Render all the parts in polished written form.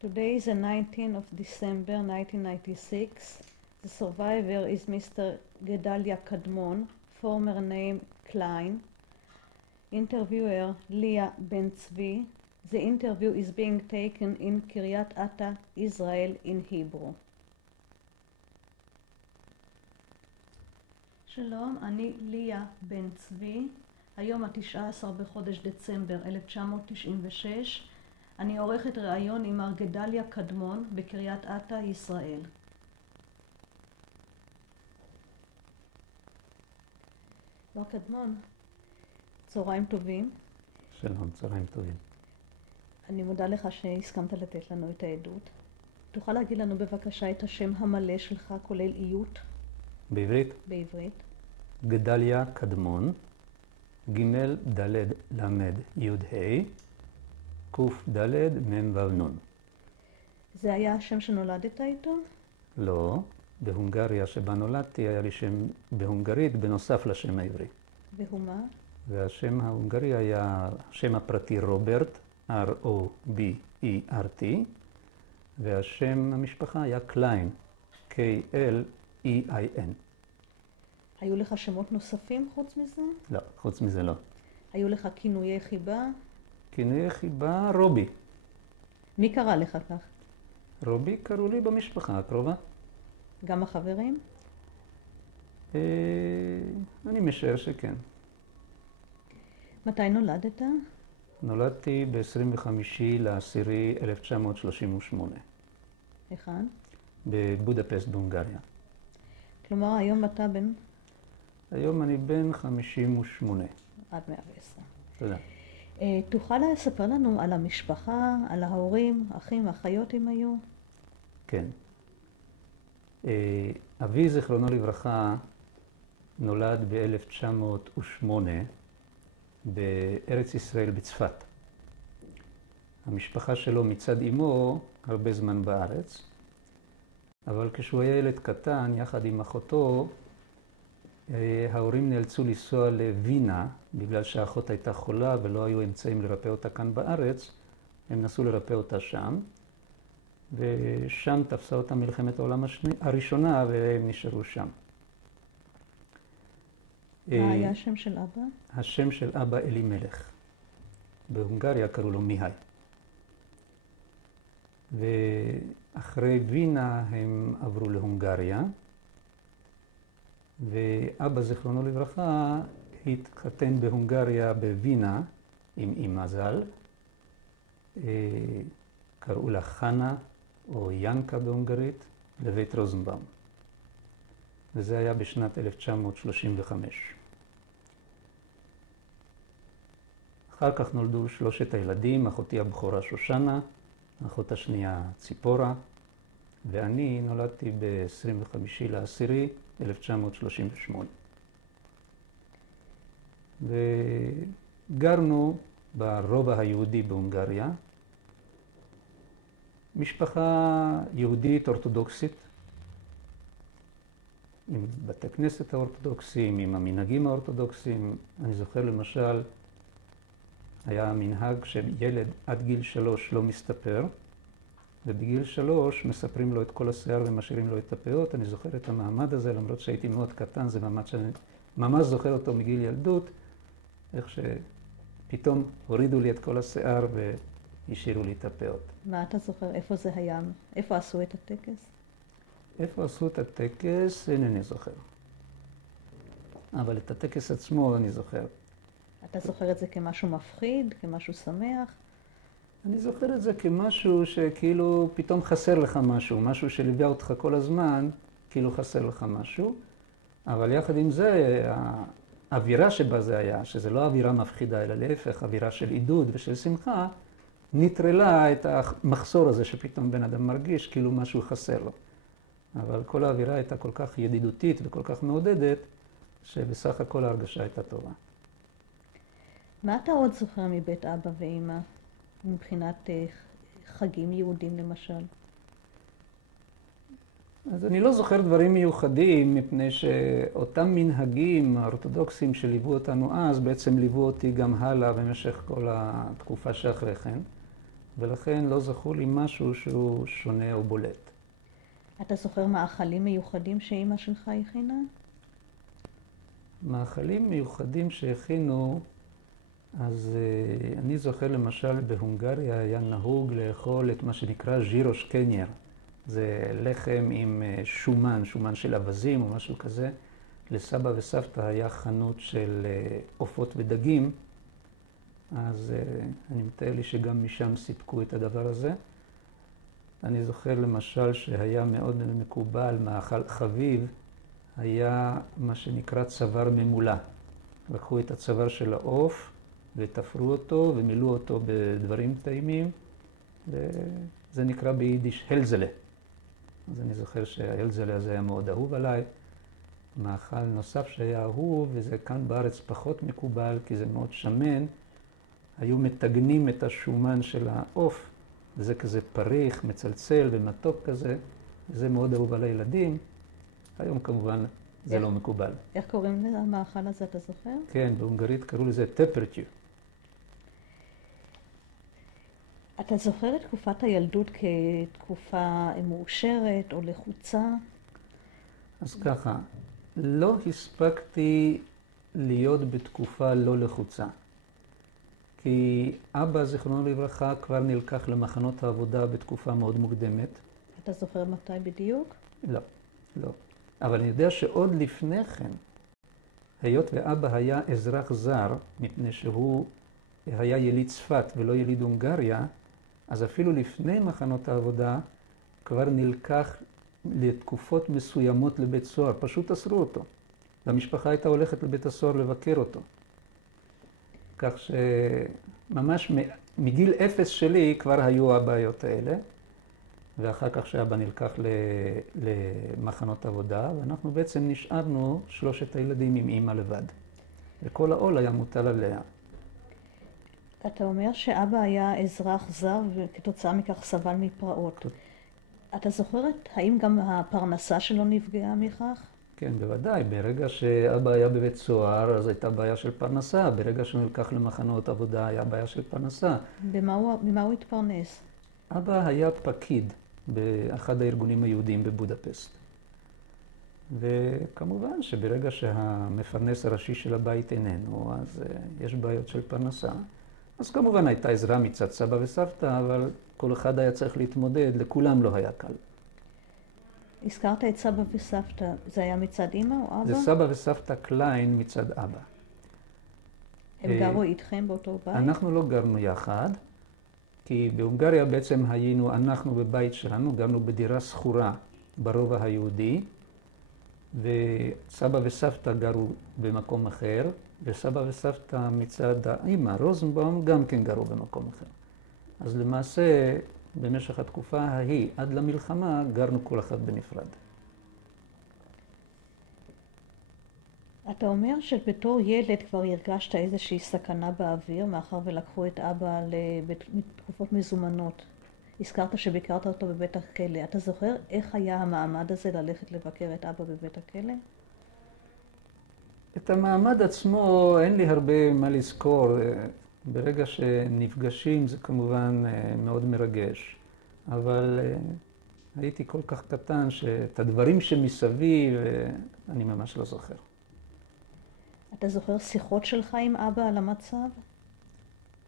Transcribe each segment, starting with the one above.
Today is the 19th of December 1996. The survivor is Mr. Gedalia Kadmon, former name Klein. Interviewer Leah Ben-Zvi. The interview is being taken in Kiryat Ata, Israel in Hebrew. שלום, אני ליה בן-צבי. היום ה-19 בחודש דצמבר 1996. אני עורכת ראיון עם מר גדליה קדמון בקריית אתא, ישראל. מר קדמון, צהריים טובים. שלום, צהריים טובים. אני מודה לך שהסכמת לתת לנו את העדות. תוכל להגיד לנו בבקשה את השם המלא שלך, כולל איות? בעברית? בעברית. גדליה קדמון, ג' ד' למד י' ה', ק' ד' מ' ו' נ'. זה היה השם שנולדת איתו? לא, בהונגריה שבה נולדתי היה לי שם בהונגרית בנוסף לשם העברי. והוא מה? והשם ההונגרי היה שם הפרטי רוברט, R-O-B-E-R-T, והשם המשפחה היה קליין, K-L-E-I-N. היו לך שמות נוספים חוץ מזה? לא, חוץ מזה לא. היו לך כינויי חיבה? כינוי חיבה רובי. מי קרא לך כך? רובי קראו לי במשפחה הקרובה. גם החברים? אני משער שכן. מתי נולדת? נולדתי ב-25/10/1938. היכן? בבודפסט, בהונגריה. כלומר, היום אתה בן? היום אני בן 58. עד 110. תודה. תוכל לספר לנו על המשפחה, על ההורים, אחים, אחיות אם היו? כן. אבי, זיכרונו לברכה, נולד ב-1908 בארץ ישראל בצפת. המשפחה שלו מצד אמו הרבה זמן בארץ, אבל כשהוא היה ילד קטן, יחד עם אחותו, ההורים נאלצו לנסוע לווינה, בגלל שהאחות הייתה חולה ולא היו אמצעים לרפא אותה כאן בארץ, הם נסו לרפא אותה שם, ושם תפסה אותה מלחמת העולם הראשונה, והם נשארו שם. מה היה השם של אבא? השם של אבא אלימלך. בהונגריה קראו לו מיהי. ואחרי וינה הם עברו להונגריה, ואבא, זיכרונו לברכה, התחתן בהונגריה בווינה עם אמא ז"ל. קראו לה חנה או ינקה בהונגרית, לבית רוזנבאום. וזה היה בשנת 1935. אחר כך נולדו 3 הילדים, אחותי הבכורה שושנה, האחות השנייה ציפורה, ואני נולדתי ב-25/10/1938. וגרנו ברובע היהודי בהונגריה, משפחה יהודית אורתודוקסית, עם בתי כנסת האורתודוקסיים, עם המנהגים האורתודוקסיים. אני זוכר למשל, היה מנהג שילד עד גיל 3 לא מסתפר, ובגיל 3 מספרים לו את כל השיער ומשאירים לו את הפאות. אני זוכר את המעמד הזה, למרות שהייתי מאוד קטן, זה מעמד שאני ממש זוכר אותו מגיל ילדות, איך שפתאום הורידו לי את כל השיער והשאירו לי את הפאות. מה אתה זוכר? איפה זה היה? איפה עשו את הטקס? איפה עשו את הטקס? אינני זוכר. אבל את הטקס עצמו אני זוכר. אתה זוכר את זה כמשהו מפחיד, כמשהו שמח? אני זוכר את זה כמשהו שכאילו פתאום חסר לך משהו, משהו שליווה אותך כל הזמן, כאילו חסר לך משהו. אבל יחד עם זה, האווירה שבה זה היה, שזה לא אווירה מפחידה, אלא להפך, אווירה של עידוד ושל שמחה, נטרלה את המחסור הזה שפתאום בן אדם מרגיש כאילו משהו חסר לו. אבל כל האווירה הייתה כל כך ידידותית וכל כך מעודדת, שבסך הכל ההרגשה הייתה טובה. מה אתה עוד זוכר מבית אבא ואמא, מבחינת חגים יהודים למשל? אז אני לא זוכר דברים מיוחדים, מפני שאותם מנהגים האורתודוקסיים שליוו אותנו אז, בעצם ליוו אותי גם הלאה במשך כל התקופה שאחרי כן. ולכן לא זכור לי משהו שהוא שונה או בולט. אתה זוכר מאכלים מיוחדים שאימא שלך הכינה? מאכלים מיוחדים שהכינו, אז אני זוכר למשל בהונגריה היה נהוג לאכול את מה שנקרא ז'ירוש קנייר. זה לחם עם שומן, שומן של אבזים או משהו כזה. לסבא וסבתא היה חנות של עופות ודגים, אז אני מתאר לי שגם משם סיפקו את הדבר הזה. אני זוכר למשל שהיה מאוד מקובל, מאכל חביב, היה מה שנקרא צוואר ממולא. לקחו את הצוואר של העוף ותפרו אותו ומילאו אותו בדברים טעימים, וזה נקרא ביידיש הלזלה. אז אני זוכר שההלזלה הזה היה מאוד אהוב עליי. מאכל נוסף שהיה אהוב, וזה כאן בארץ פחות מקובל, כי זה מאוד שמן, היו מתגנים את השומן של העוף, וזה כזה פריך, מצלצל ומתוק כזה, וזה מאוד אהוב על הילדים. היום כמובן זה לא מקובל. איך קוראים למאכל הזה, אתה זוכר? כן, בהונגרית קראו לזה טפרטיו. אתה זוכר את תקופת הילדות כתקופה מאושרת או לחוצה? אז ככה, לא הספקתי להיות בתקופה לא לחוצה. כי אבא, זיכרונו לברכה, כבר נלקח למחנות העבודה בתקופה מאוד מוקדמת. אתה זוכר מתי בדיוק? לא, לא. אבל אני יודע שעוד לפני כן, היות ואבא היה אזרח זר, מפני שהוא היה יליד צפת ולא יליד הונגריה, אז אפילו לפני מחנות העבודה כבר נלקח לתקופות מסוימות לבית סוהר. פשוט אסרו אותו. והמשפחה הייתה הולכת לבית הסוהר לבקר אותו. כך שממש מגיל אפס שלי כבר היו הבעיות האלה. ואחר כך שאבא נלקח למחנות עבודה, ואנחנו בעצם נשארנו 3 הילדים עם אמא לבד. וכל העול היה מוטל עליה. אתה אומר שאבא היה אזרח זר וכתוצאה מכך סבל מפרעות. אתה זוכרת, האם גם הפרנסה שלו נפגעה מכך? כן, בוודאי. ברגע שאבא היה בבית סוהר, אז הייתה בעיה של פרנסה. ברגע שהוא נלקח למחנות עבודה, היה בעיה של פרנסה. במה הוא התפרנס? אבא היה פקיד באחד הארגונים היהודיים בבודפסט. וכמובן שברגע שהמפרנס הראשי של הבית איננו, אז יש בעיות של פרנסה. אז כמובן הייתה עזרה מצד סבא וסבתא, אבל כל אחד היה צריך להתמודד, לכולם לא היה קל. הזכרת את סבא וסבתא, זה היה מצד אמא או אבא? זה סבא וסבתא קליין מצד אבא. הם גרו איתכם באותו בית? אנחנו לא גרנו יחד, כי בהונגריה בעצם היינו, אנחנו בבית שלנו, גרנו בדירה שכורה ברובע היהודי, וסבא וסבתא גרו במקום אחר, וסבא וסבתא מצד האמא, רוזנבאום, גם כן גרו במקום אחר. אז למעשה, במשך התקופה ההיא, עד למלחמה, גרנו כל אחד בנפרד. אתה אומר שבתור ילד כבר הרגשת איזושהי סכנה באוויר, מאחר ולקחו את אבא לתקופות מזומנות. הזכרת שביקרת אותו בבית הכלא. אתה זוכר איך היה המעמד הזה ללכת לבקר את אבא בבית הכלא? את המעמד עצמו אין לי הרבה מה לזכור. ברגע שנפגשים זה כמובן מאוד מרגש. אבל הייתי כל כך קטן שאת הדברים שמסביב אני ממש לא זוכר. אתה זוכר שיחות שלך עם אבא על המצב?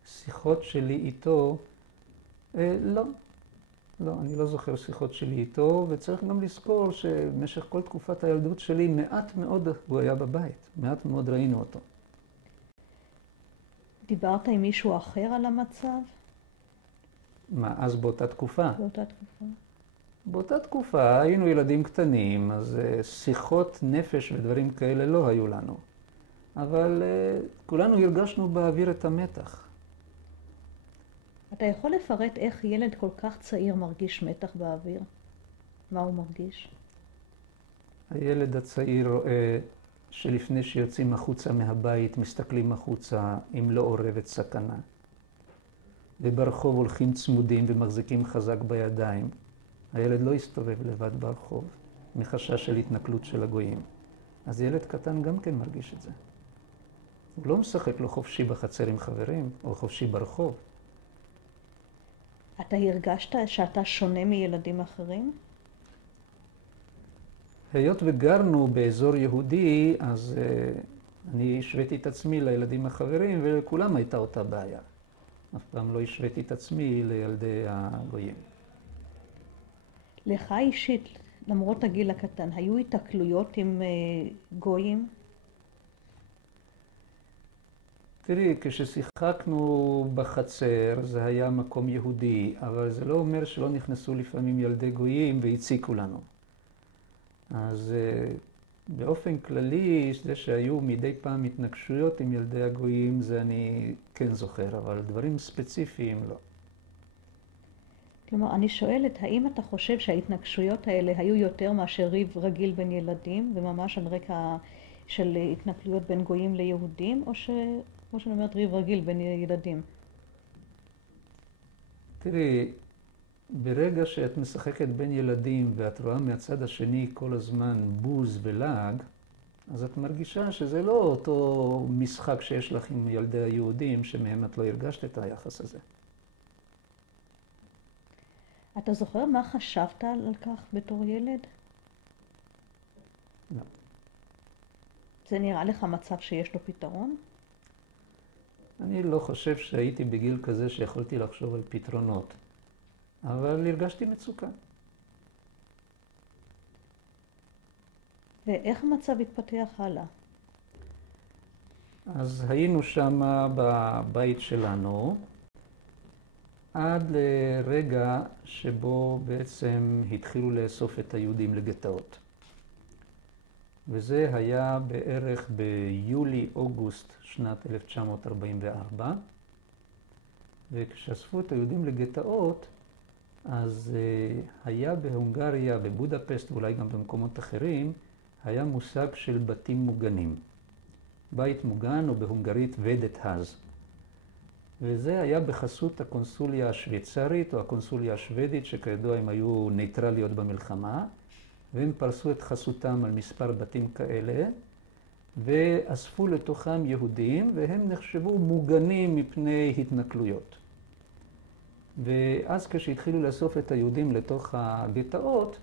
שיחות שלי איתו? לא. לא, אני לא זוכר שיחות שלי איתו, וצריך גם לזכור שבמשך כל תקופת הילדות שלי מעט מאוד הוא היה בבית, מעט מאוד ראינו אותו. דיברת עם מישהו אחר על המצב? מה, אז באותה תקופה? באותה תקופה. באותה תקופה היינו ילדים קטנים, אז שיחות נפש ודברים כאלה לא היו לנו. אבל כולנו הרגשנו באוויר את המתח. אתה יכול לפרט איך ילד כל כך צעיר מרגיש מתח באוויר? מה הוא מרגיש? הילד הצעיר רואה שלפני שיוצאים החוצה מהבית, מסתכלים החוצה אם לא עורבת סכנה. וברחוב הולכים צמודים ומחזיקים חזק בידיים. הילד לא יסתובב לבד ברחוב, מחשש של התנכלות של הגויים. אז ילד קטן גם כן מרגיש את זה. הוא לא משחק לו חופשי בחצר עם חברים, או חופשי ברחוב. אתה הרגשת שאתה שונה מילדים אחרים? היות וגרנו באזור יהודי, אז אני השוויתי את עצמי לילדים החברים, ולכולם הייתה אותה בעיה. אף פעם לא השוויתי את עצמי לילדי הגויים. לך אישית, למרות הגיל הקטן, היו התקלויות עם גויים? תראי, כששיחקנו בחצר זה היה מקום יהודי, אבל זה לא אומר שלא נכנסו לפעמים ילדי גויים והציקו לנו. אז באופן כללי, זה שהיו מדי פעם התנגשויות עם ילדי הגויים, זה אני כן זוכר, אבל דברים ספציפיים לא. כלומר, אני שואלת, האם אתה חושב שההתנגשויות האלה היו יותר מאשר ריב רגיל בין ילדים, וממש על רקע של התנכלויות בין גויים ליהודים, או כמו שאני אומרת, ריב רגיל בין ילדים? תראי, ברגע שאת משחקת בין ילדים ואת רואה מהצד השני כל הזמן בוז ולעג, אז את מרגישה שזה לא אותו משחק שיש לך עם ילדי היהודים, שמהם את לא הרגשת את היחס הזה. אתה זוכר מה חשבת על כך בתור ילד? לא. זה נראה לך מצב שיש לו פתרון? אני לא חושב שהייתי בגיל כזה שיכולתי לחשוב על פתרונות, אבל הרגשתי מצוקה. ואיך המצב התפתח הלאה? אז היינו שם בבית שלנו, עד לרגע שבו בעצם התחילו לאסוף את היהודים לגטאות. וזה היה בערך ביולי-אוגוסט שנת 1944. וכשאספו את היהודים לגטאות, אז היה בהונגריה, בבודפשט ואולי גם במקומות אחרים, היה מושג של בתים מוגנים. בית מוגן או בהונגרית ודת הז. וזה היה בחסות הקונסוליה השוויצרית או הקונסוליה השוודית, שכידוע הם היו נייטרליות במלחמה, והם פרסו את חסותם על מספר בתים כאלה, ואספו לתוכם יהודים, והם נחשבו מוגנים מפני התנכלויות. ואז כשהתחילו לאסוף את היהודים לתוך הגטאות,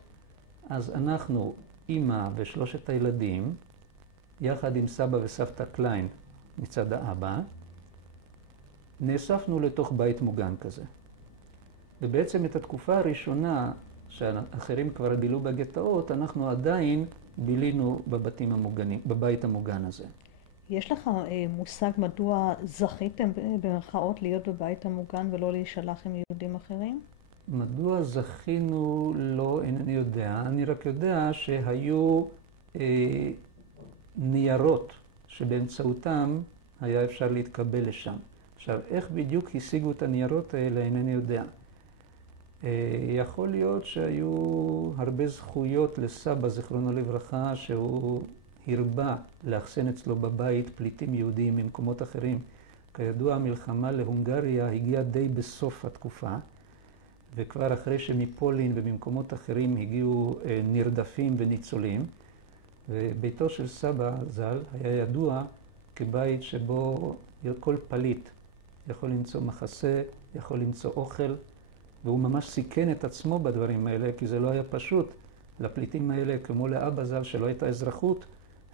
אז אנחנו, אמא ושלושת הילדים, יחד עם סבא וסבתא קליין מצד האבא, נאספנו לתוך בית מוגן כזה. ובעצם את התקופה הראשונה שאחרים כבר בילו בגטאות, אנחנו עדיין בילינו בבתים המוגנים, בבית המוגן הזה. יש לך מושג מדוע זכיתם במרכאות להיות בבית המוגן ולא להישלח עם יהודים אחרים? מדוע זכינו? לא, אינני יודע. אני רק יודע שהיו ניירות שבאמצעותם היה אפשר להתקבל לשם. עכשיו, איך בדיוק השיגו את הניירות האלה, אינני יודע. יכול להיות שהיו הרבה זכויות לסבא, זיכרונו לברכה, שהוא הרבה לאחסן אצלו בבית פליטים יהודיים ממקומות אחרים. כידוע, המלחמה להונגריה הגיעה די בסוף התקופה, וכבר אחרי שמפולין וממקומות אחרים הגיעו נרדפים וניצולים, וביתו של סבא ז"ל היה ידוע כבית שבו כל פליט יכול למצוא מחסה, יכול למצוא אוכל, והוא ממש סיכן את עצמו בדברים האלה, כי זה לא היה פשוט. לפליטים האלה, כמו לאבא ז"ל שלא הייתה אזרחות,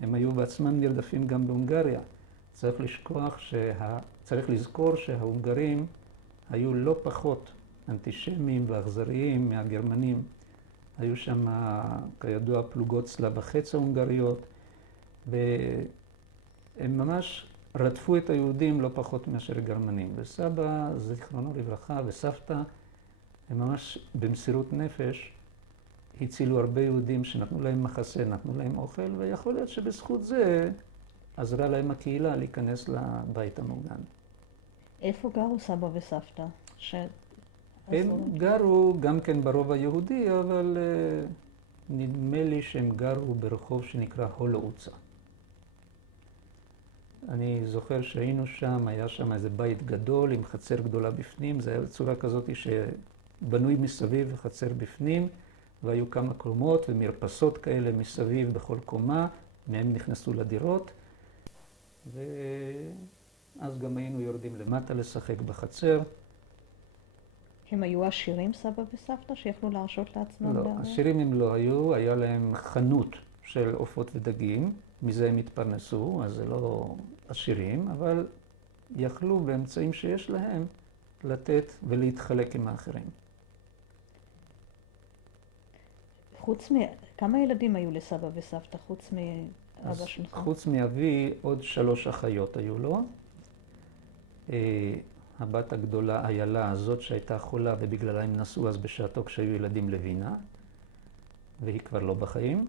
הם היו בעצמם נרדפים גם בהונגריה. צריך לזכור שההונגרים היו לא פחות אנטישמיים ואכזריים מהגרמנים. היו שם, כידוע, פלוגות צלב החץ ההונגריות, והם ממש רדפו את היהודים לא פחות מאשר גרמנים. וסבא, זיכרונו לברכה, וסבתא, הם ממש במסירות נפש הצילו הרבה יהודים שנתנו להם מחסה, נתנו להם אוכל, ויכול להיות שבזכות זה עזרה להם הקהילה להיכנס לבית המוגן. איפה גרו סבא וסבתא? הם גרו גם כן ברוב היהודי, אבל נדמה לי שהם גרו ברחוב שנקרא הולאוצה. אני זוכר שהיינו שם, היה שם איזה בית גדול עם חצר גדולה בפנים, זה היה בצורה כזאת שבנוי מסביב וחצר בפנים, והיו כמה קומות ומרפסות כאלה מסביב בכל קומה, מהם נכנסו לדירות, ואז גם היינו יורדים למטה לשחק בחצר. הם היו עשירים, סבא וסבתא, שיכלו להרשות לעצמם? לא, עשירים הם לא היו, היה להם חנות של עופות ודגים, מזה הם התפרנסו, אז זה לא עשירים, אבל יכלו באמצעים שיש להם לתת ולהתחלק עם האחרים. כמה ילדים היו לסבא וסבתא, חוץ מאבא שלך? חוץ מאבי, עוד 3 אחיות היו לו. הבת הגדולה, איילה, הזאת שהייתה חולה ובגללה הם נסעו אז בשעתו כשהיו ילדים לוינה, והיא כבר לא בחיים.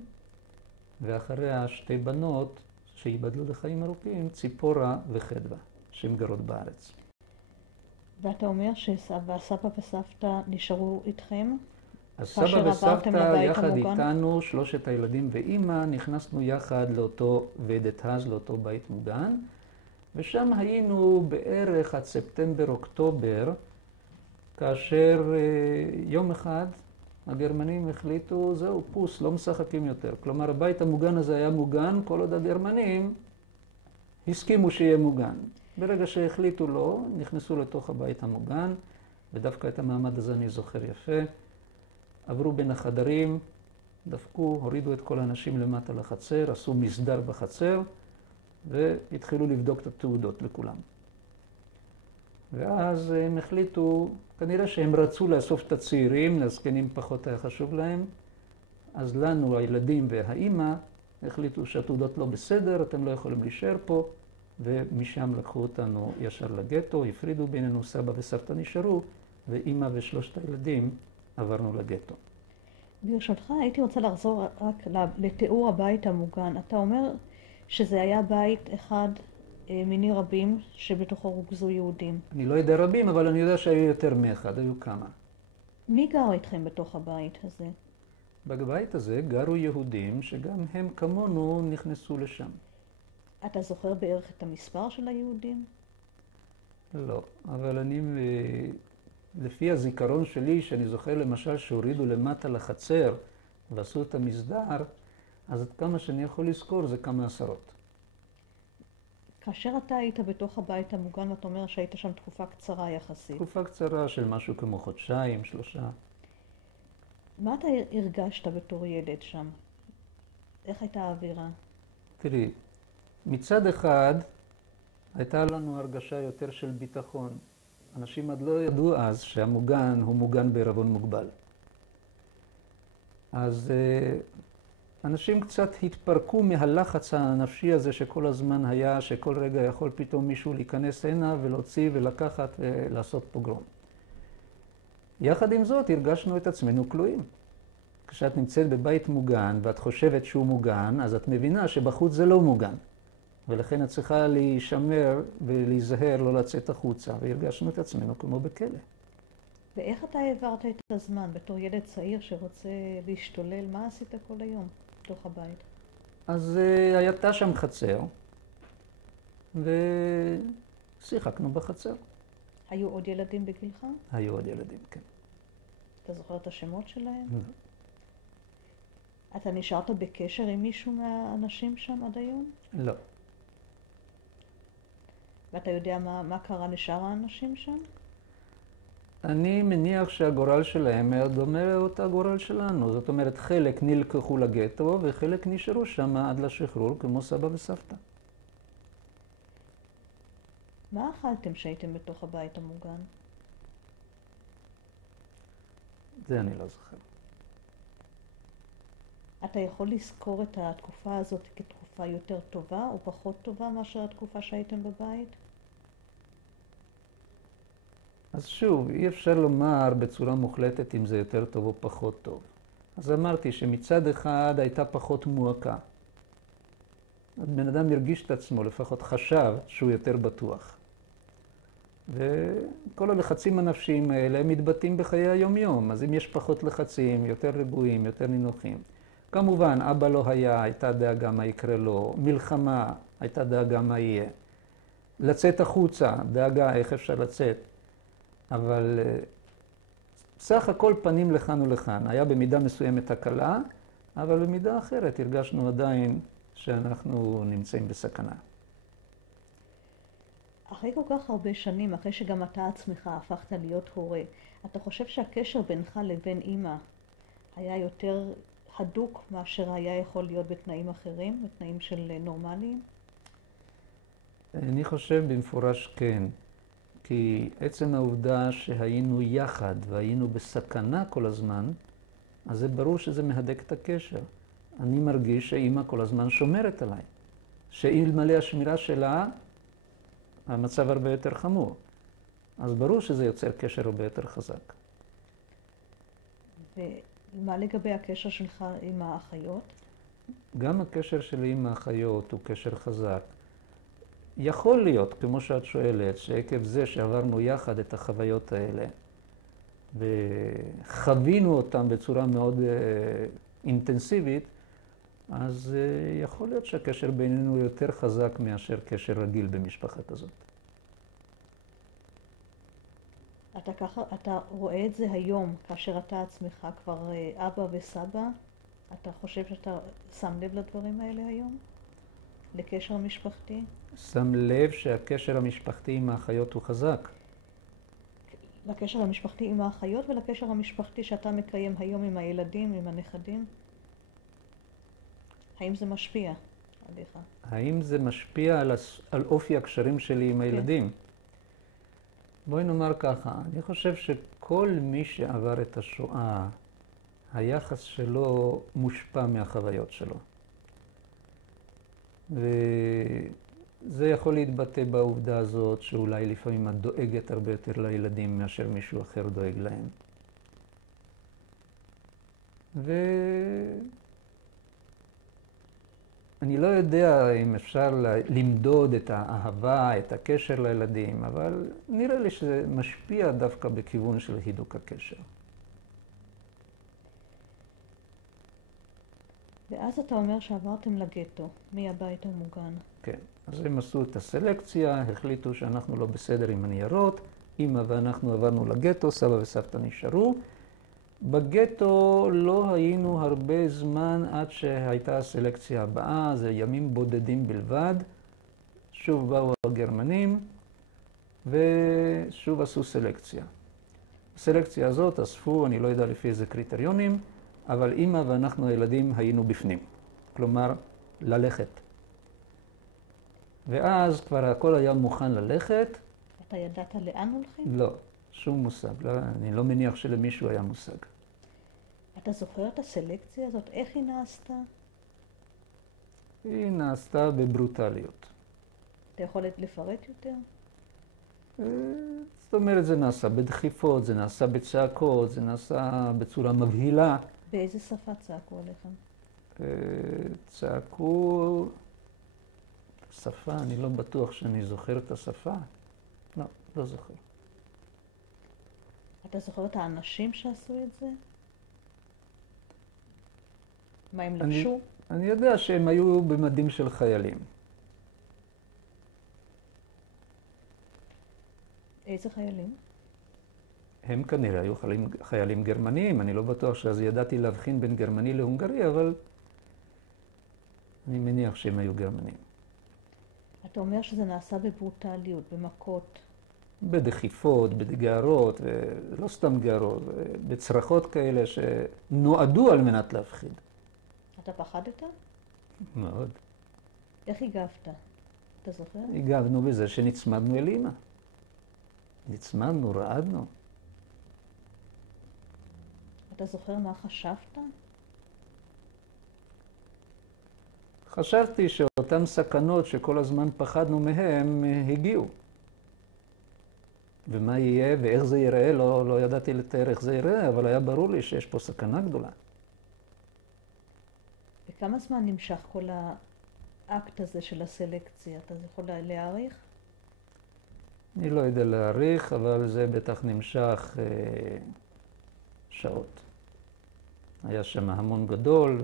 ואחריה 2 בנות שייבדלו לחיים ארוכים, ציפורה וחדווה, שהן גרות בארץ. ואתה אומר שסבא וסבתא נשארו איתכם? אז סבא וסבתא יחד איתנו, 3 הילדים ואימא, נכנסנו יחד לאותו ודתאז, לאותו בית מוגן, ושם היינו בערך עד ספטמבר-אוקטובר, כאשר יום אחד הגרמנים החליטו, זהו, פוס, לא משחקים יותר. כלומר, הבית המוגן הזה היה מוגן כל עוד הגרמנים הסכימו שיהיה מוגן. ברגע שהחליטו לא, נכנסו לתוך הבית המוגן, ודווקא את המעמד הזה אני זוכר יפה. עברו בין החדרים, דפקו, הורידו את כל האנשים למטה לחצר, עשו מסדר בחצר, והתחילו לבדוק את התעודות לכולם. ואז הם החליטו, כנראה שהם רצו לאסוף את הצעירים, לזקנים פחות היה חשוב להם, אז לנו, הילדים והאימא, החליטו שהתעודות לא בסדר, אתם לא יכולים להישאר פה, ומשם לקחו אותנו ישר לגטו, הפרידו בינינו, סבא וסבתא נשארו, ואימא ו3 הילדים עברנו לגטו. ברשותך, הייתי רוצה לחזור רק לתיאור הבית המוגן. אתה אומר שזה היה בית אחד מיני רבים שבתוכו רוכזו יהודים. אני לא יודע רבים, אבל אני יודע שהיו יותר מאחד, היו כמה. מי גר איתכם בתוך הבית הזה? בבית הזה גרו יהודים שגם הם כמונו נכנסו לשם. אתה זוכר בערך את המספר של היהודים? לא, אבל אני, לפי הזיכרון שלי, שאני זוכר למשל שהורידו למטה לחצר ועשו את המסדר, אז עד כמה שאני יכול לזכור זה כמה עשרות. כאשר אתה היית בתוך הבית המוגן, אתה אומר שהיית שם תקופה קצרה יחסית. תקופה קצרה של משהו כמו 2 3 חודשים. מה אתה הרגשת בתור ילד שם? איך הייתה האווירה? תראי, מצד אחד הייתה לנו הרגשה יותר של ביטחון. אנשים עד לא ידעו אז שהמוגן הוא מוגן בעירבון מוגבל. אז אנשים קצת התפרקו מהלחץ הנפשי הזה שכל הזמן היה, שכל רגע יכול פתאום מישהו להיכנס הנה ולהוציא ולקחת ולעשות פוגרום. יחד עם זאת הרגשנו את עצמנו כלואים. כשאת נמצאת בבית מוגן ואת חושבת שהוא מוגן, אז את מבינה שבחוץ זה לא מוגן. ולכן את צריכה להישמר ולהיזהר לא לצאת החוצה, והרגשנו את עצמנו כמו בכלא. ואיך אתה העברת את הזמן בתור ילד צעיר שרוצה להשתולל? מה עשית כל היום בתוך הבית? אז הייתה שם חצר, ושיחקנו בחצר. היו עוד ילדים בגילך? היו עוד ילדים, כן. אתה זוכר את השמות שלהם? לא. אתה נשארת בקשר עם מישהו מהאנשים שם עד היום? לא. ואתה יודע מה קרה לשאר האנשים שם? אני מניח שהגורל שלהם היה דומה לאותה גורל שלנו. זאת אומרת, חלק נלקחו לגטו וחלק נשארו שם עד לשחרור, כמו סבא וסבתא. מה אכלתם שהייתם בתוך הבית המוגן? זה אני לא זוכר. אתה יכול לזכור את התקופה הזאת כתקופה יותר טובה או פחות טובה מאשר התקופה שהייתם בבית? אז שוב, אי אפשר לומר בצורה מוחלטת אם זה יותר טוב או פחות טוב. אז אמרתי שמצד אחד הייתה פחות מועקה. בן אדם הרגיש את עצמו, לפחות חשב שהוא יותר בטוח. וכל הלחצים הנפשיים האלה הם מתבטאים בחיי היום-יום. אז אם יש פחות לחצים, יותר רגועים, יותר נינוחים. כמובן, אבא לא היה, הייתה דאגה מה יקרה לו. מלחמה, הייתה דאגה מה יהיה. לצאת החוצה, דאגה איך אפשר לצאת. אבל סך הכל פנים לכאן ולכאן. היה במידה מסוימת הקלה, אבל במידה אחרת הרגשנו עדיין שאנחנו נמצאים בסכנה. אחרי כל כך הרבה שנים, אחרי שגם אתה עצמך הפכת להיות הורה, אתה חושב שהקשר בינך לבין אמא היה יותר הדוק מאשר היה יכול להיות בתנאים אחרים, בתנאים של נורמליים? אני חושב במפורש כן, כי עצם העובדה שהיינו יחד והיינו בסכנה כל הזמן, אז זה ברור שזה מהדק את הקשר. אני מרגיש שאמא כל הזמן שומרת עליי, שאלמלא השמירה שלה, המצב הרבה יותר חמור. אז ברור שזה יוצר קשר הרבה יותר חזק. ומה לגבי הקשר שלך עם האחיות? גם הקשר שלי עם האחיות הוא קשר חזק. יכול להיות, כמו שאת שואלת, שעקב זה שעברנו יחד את החוויות האלה, וחווינו אותם בצורה מאוד אינטנסיבית, אז יכול להיות שהקשר בינינו יותר חזק מאשר קשר רגיל במשפחה כזאת. אתה רואה את זה היום, כאשר אתה עצמך כבר אבא וסבא? אתה חושב שאתה שם לב לדברים האלה היום? לקשר המשפחתי? שם לב שהקשר המשפחתי עם האחיות הוא חזק. לקשר המשפחתי עם האחיות ולקשר המשפחתי שאתה מקיים היום עם הילדים, עם הנכדים? האם זה משפיע עליך? האם זה משפיע על אופי הקשרים שלי עם הילדים? בואי נאמר ככה, אני חושב שכל מי שעבר את השואה, היחס שלו מושפע מהחוויות שלו. וזה יכול להתבטא בעובדה הזאת שאולי לפעמים את דואגת הרבה יותר לילדים מאשר מישהו אחר דואג להם. אני לא יודע אם אפשר למדוד את האהבה, את הקשר לילדים, אבל נראה לי שזה משפיע דווקא בכיוון של הידוק הקשר. ואז אתה אומר שעברתם לגטו, מהבית המוגן. כן, אז הם עשו את הסלקציה, החליטו שאנחנו לא בסדר עם הניירות, אמא ואנחנו עברנו לגטו, סבא וסבתא נשארו. בגטו לא היינו הרבה זמן עד שהייתה הסלקציה הבאה, זה ימים בודדים בלבד. שוב באו הגרמנים ושוב עשו סלקציה. הסלקציה הזאת אספו, אני לא יודע לפי איזה קריטריונים, אבל אמא ואנחנו הילדים היינו בפנים. כלומר, ללכת. ואז כבר הכל היה מוכן ללכת. אתה ידעת לאן הולכים? לא, שום מושג. לא, אני לא מניח שלמישהו היה מושג. אתה זוכר את הסלקציה הזאת? איך היא נעשתה? היא נעשתה בברוטליות. אתה יכול לפרט יותר? זאת אומרת, זה נעשה בדחיפות, זה נעשה בצעקות, זה נעשה בצורה מבהילה. באיזה שפה צעקו עליכם? צעקו... שפה, אני לא בטוח שאני זוכר את השפה. לא, לא זוכר. אתה זוכר את האנשים שעשו את זה? מה הם לבשו? אני יודע שהם היו במדים של חיילים. איזה חיילים? הם כנראה היו חיילים גרמניים. אני לא בטוח שאז ידעתי להבחין בין גרמני להונגרי, אבל אני מניח שהם היו גרמנים. אתה אומר שזה נעשה בברוטליות, במכות. בדחיפות, בגערות, ולא סתם גערות, בצרחות כאלה שנועדו על מנת להפחיד. אתה פחדת? מאוד. איך הגבת? אתה זוכר? הגבנו בזה שנצמדנו אל אמא. נצמדנו, רעדנו. אתה זוכר מה חשבת? חשבתי שאותן סכנות שכל הזמן פחדנו מהן הגיעו. ומה יהיה ואיך זה ייראה, לא ידעתי לתאר איך זה ייראה, אבל היה ברור לי שיש פה סכנה גדולה. וכמה זמן נמשך כל האקט הזה של הסלקציה? אתה יכול להעריך? אני לא יודע להעריך, אבל זה בטח נמשך שעות. היה שם המון גדול,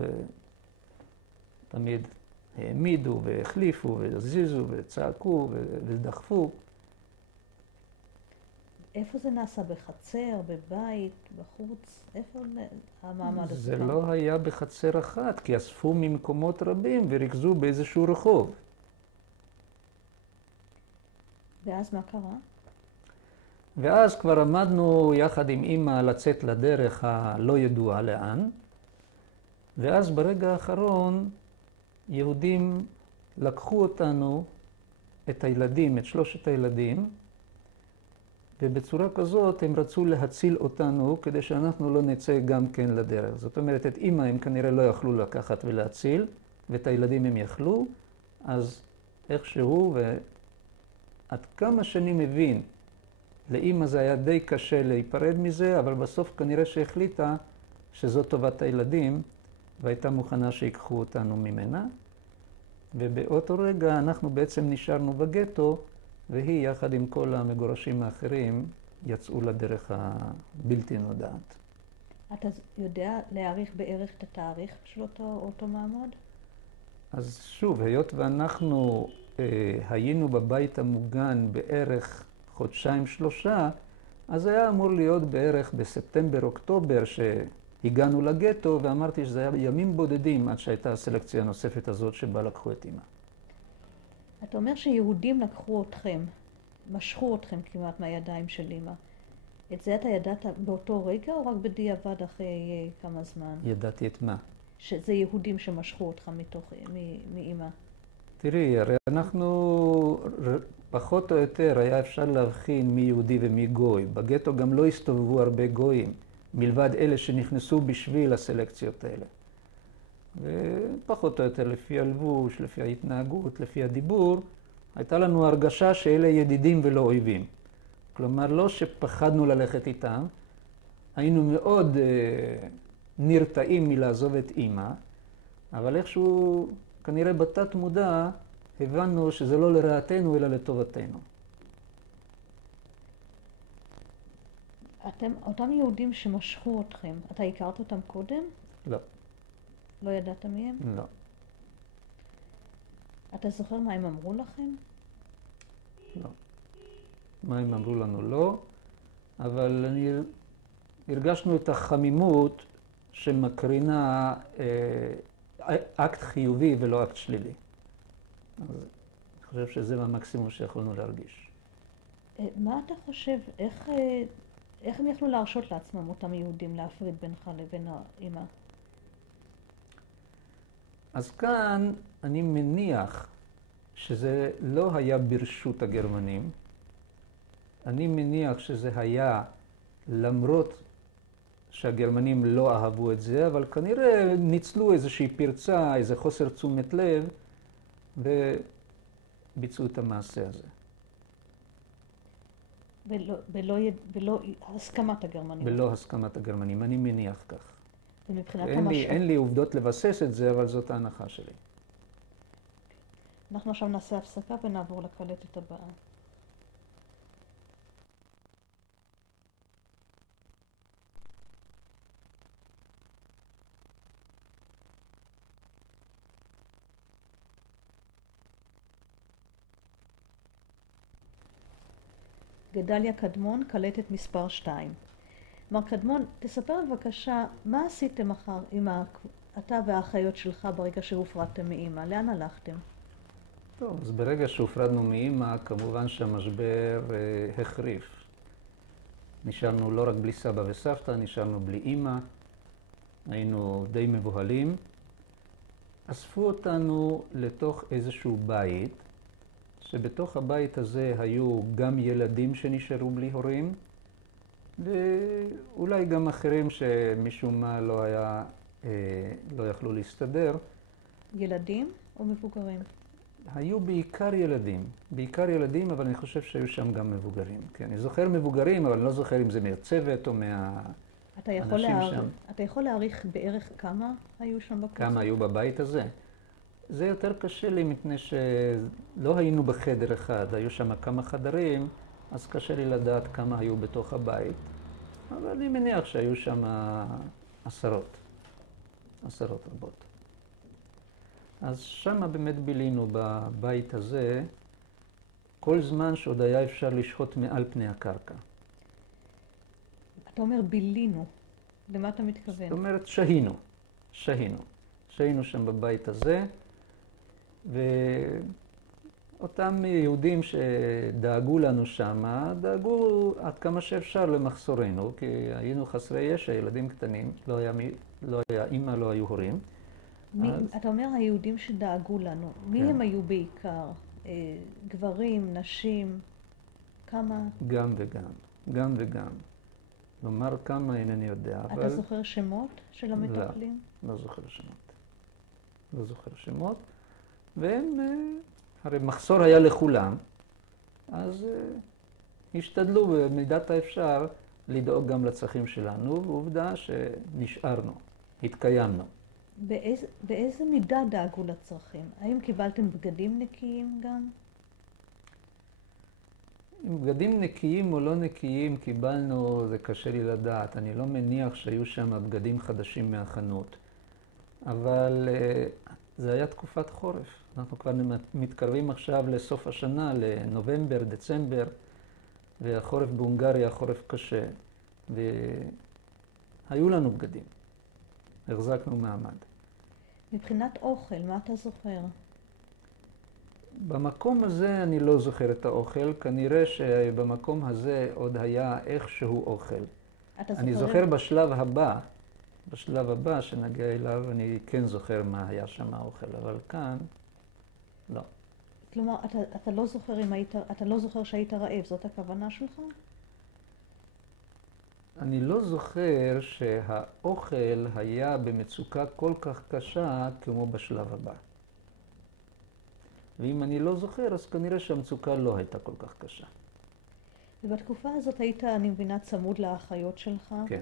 ותמיד העמידו והחליפו והזיזו וצעקו ודחפו. איפה זה נעשה? בחצר, בבית, בחוץ? איפה המעמד הזה? זה לא היה בחצר אחת, כי אספו ממקומות רבים וריכזו באיזשהו רחוב. ואז מה קרה? ואז כבר עמדנו יחד עם אמא לצאת לדרך הלא ידועה לאן, ואז ברגע האחרון יהודים לקחו אותנו, את הילדים, את 3 הילדים, ובצורה כזאת הם רצו להציל אותנו כדי שאנחנו לא נצא גם כן לדרך. זאת אומרת, את אמא הם כנראה לא יכלו לקחת ולהציל, ואת הילדים הם יכלו, אז איכשהו, ועד כמה שאני מבין, לאמא זה היה די קשה להיפרד מזה, אבל בסוף כנראה שהחליטה שזאת טובת הילדים, והייתה מוכנה שיקחו אותנו ממנה. ובאותו רגע אנחנו בעצם נשארנו בגטו, והיא יחד עם כל המגורשים האחרים יצאו לדרך הבלתי נודעת. אתה יודע להעריך בערך את התאריך של אותו מעמד? אז שוב, היות ואנחנו היינו בבית המוגן בערך 1-3 חודשים, אז היה אמור להיות בערך בספטמבר-אוקטובר שהגענו לגטו, ואמרתי שזה היה ימים בודדים עד שהייתה הסלקציה הנוספת הזאת שבה לקחו את אמא. אתה אומר שיהודים לקחו אתכם, משכו אתכם כמעט מהידיים של אמא. את זה אתה ידעת באותו רגע או רק בדיעבד אחרי כמה זמן? ידעתי את מה? שזה יהודים שמשכו אותך מאמא. תראי, הרי אנחנו פחות או יותר היה אפשר להבחין מי יהודי ומי גוי. בגטו גם לא הסתובבו הרבה גויים, מלבד אלה שנכנסו בשביל הסלקציות האלה. ופחות או יותר לפי הלבוש, לפי ההתנהגות, לפי הדיבור, הייתה לנו הרגשה שאלה ידידים ולא אויבים. כלומר, לא שפחדנו ללכת איתם, היינו מאוד נרתעים מלעזוב את אמא, אבל איכשהו, כנראה בתת מודע, הבנו שזה לא לרעתנו אלא לטובתנו. אותם יהודים שמשכו אתכם, אתה הכרת אותם קודם? לא. לא ידעת מי הם? לא. אתה זוכר מה הם אמרו לכם? לא. מה הם אמרו לנו? לא. אבל הרגשנו את החמימות שמקרינה אקט חיובי ולא אקט שלילי. אז אני חושב שזה המקסימום שיכולנו להרגיש. מה אתה חושב, איך הם יכלו להרשות לעצמם אותם יהודים להפריד בינך לבין האמא? אז כאן אני מניח שזה לא היה ברשות הגרמנים. אני מניח שזה היה למרות שהגרמנים לא אהבו את זה, אבל כנראה ניצלו איזושהי פרצה, איזה חוסר תשומת לב, וביצעו את המעשה הזה. בלא הסכמת הגרמנים. בלא הסכמת הגרמנים, אני מניח כך. ומבחינת אין לי עובדות לבסס את זה, אבל זאת ההנחה שלי. אנחנו עכשיו נעשה הפסקה ונעבור לקלטת הבאה. גדליה קדמון, קלטת מספר 2. מר קדמון, תספר בבקשה, מה עשיתם אתה והאחיות שלך ברגע שהופרדתם מאמא? לאן הלכתם? טוב, אז ברגע שהופרדנו מאמא, כמובן שהמשבר החריף. נשארנו לא רק בלי סבא וסבתא, נשארנו בלי אמא, היינו די מבוהלים. אספו אותנו לתוך איזשהו בית, שבתוך הבית הזה היו גם ילדים שנשארו בלי הורים, ואולי גם אחרים שמשום מה לא יכלו להסתדר. ילדים או מבוגרים? היו בעיקר ילדים, אבל אני חושב שהיו שם גם מבוגרים. כן, אני זוכר מבוגרים, אבל אני לא זוכר אם זה מהצוות או מהאנשים שם. אתה יכול להעריך בערך כמה היו שם בקבוצה? כמה היו בבית הזה? זה יותר קשה לי מפני שלא היינו בחדר אחד, היו שם כמה חדרים, אז קשה לי לדעת כמה היו בתוך הבית. אבל אני מניח שהיו שם עשרות רבות. אז שם באמת בילינו בבית הזה, כל זמן שעוד היה אפשר לשהות מעל פני הקרקע. אתה אומר בילינו, למה אתה מתכוון? זאת אומרת שהינו שם בבית הזה, אותם יהודים שדאגו לנו שם, דאגו עד כמה שאפשר למחסורנו, כי היינו חסרי ישע, ילדים קטנים, לא היה אימא, לא היו הורים. אתה אומר היהודים שדאגו לנו, מי הם היו בעיקר? גברים, נשים, כמה? גם וגם, גם וגם. לומר כמה אינני יודע, אבל... אתה זוכר שמות של המטפלים? לא זוכר שמות. לא זוכר שמות. והם, הרי מחסור היה לכולם, אז השתדלו במידת האפשר לדאוג גם לצרכים שלנו, ועובדה שנשארנו, התקיימנו. באיזה מידה דאגו לצרכים? האם קיבלתם בגדים נקיים גם? אם בגדים נקיים או לא נקיים קיבלנו, זה קשה לי לדעת. אני לא מניח שהיו שם בגדים חדשים מהחנות. אבל זה היה תקופת חורף. אנחנו כבר מתקרבים עכשיו לסוף השנה, לנובמבר, דצמבר, והחורף בהונגריה חורף קשה. והיו לנו בגדים. החזקנו מעמד. מבחינת אוכל, מה אתה זוכר? במקום הזה אני לא זוכר את האוכל, כנראה שבמקום הזה עוד היה איכשהו אוכל. אני זוכר בשלב הבא שנגיע אליו, אני כן זוכר מה היה שם האוכל, אבל כאן, לא. כלומר, אתה לא זוכר שהיית רעב, זאת הכוונה שלך? אני לא זוכר שהאוכל היה במצוקה כל כך קשה כמו בשלב הבא. ואם אני לא זוכר, אז כנראה שהמצוקה לא הייתה כל כך קשה. ובתקופה הזאת היית, אני מבינה, צמוד לאחיות שלך? כן.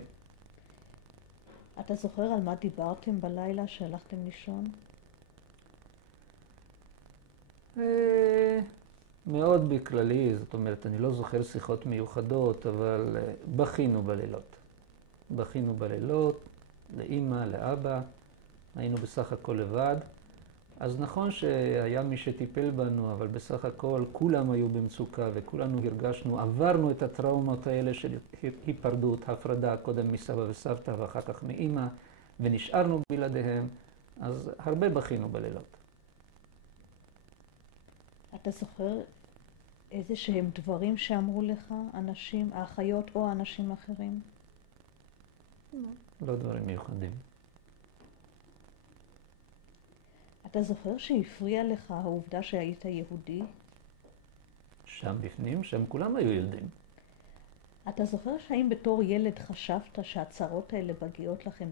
אתה זוכר על מה דיברתם בלילה שהלכתם לישון? מאוד בכללי, זאת אומרת, אני לא זוכר שיחות מיוחדות, אבל בכינו בלילות. בכינו בלילות, לאמא, לאבא, היינו בסך הכל לבד. אז נכון שהיה מי שטיפל בנו, אבל בסך הכל כולם היו במצוקה וכולנו הרגשנו, עברנו את הטראומות האלה של היפרדות, הפרדה, קודם מסבא וסבתא ואחר כך מאמא, ונשארנו בלעדיהם, אז הרבה בכינו בלילות. אתה זוכר איזה שהם דברים שאמרו לך, אנשים, האחיות או אנשים אחרים? לא דברים מיוחדים. אתה זוכר שהפריע לך העובדה שהיית יהודי? שם בפנים, שם כולם היו ילדים. אתה זוכר שהאם בתור ילד חשבת שהצרות האלה מגיעות לכם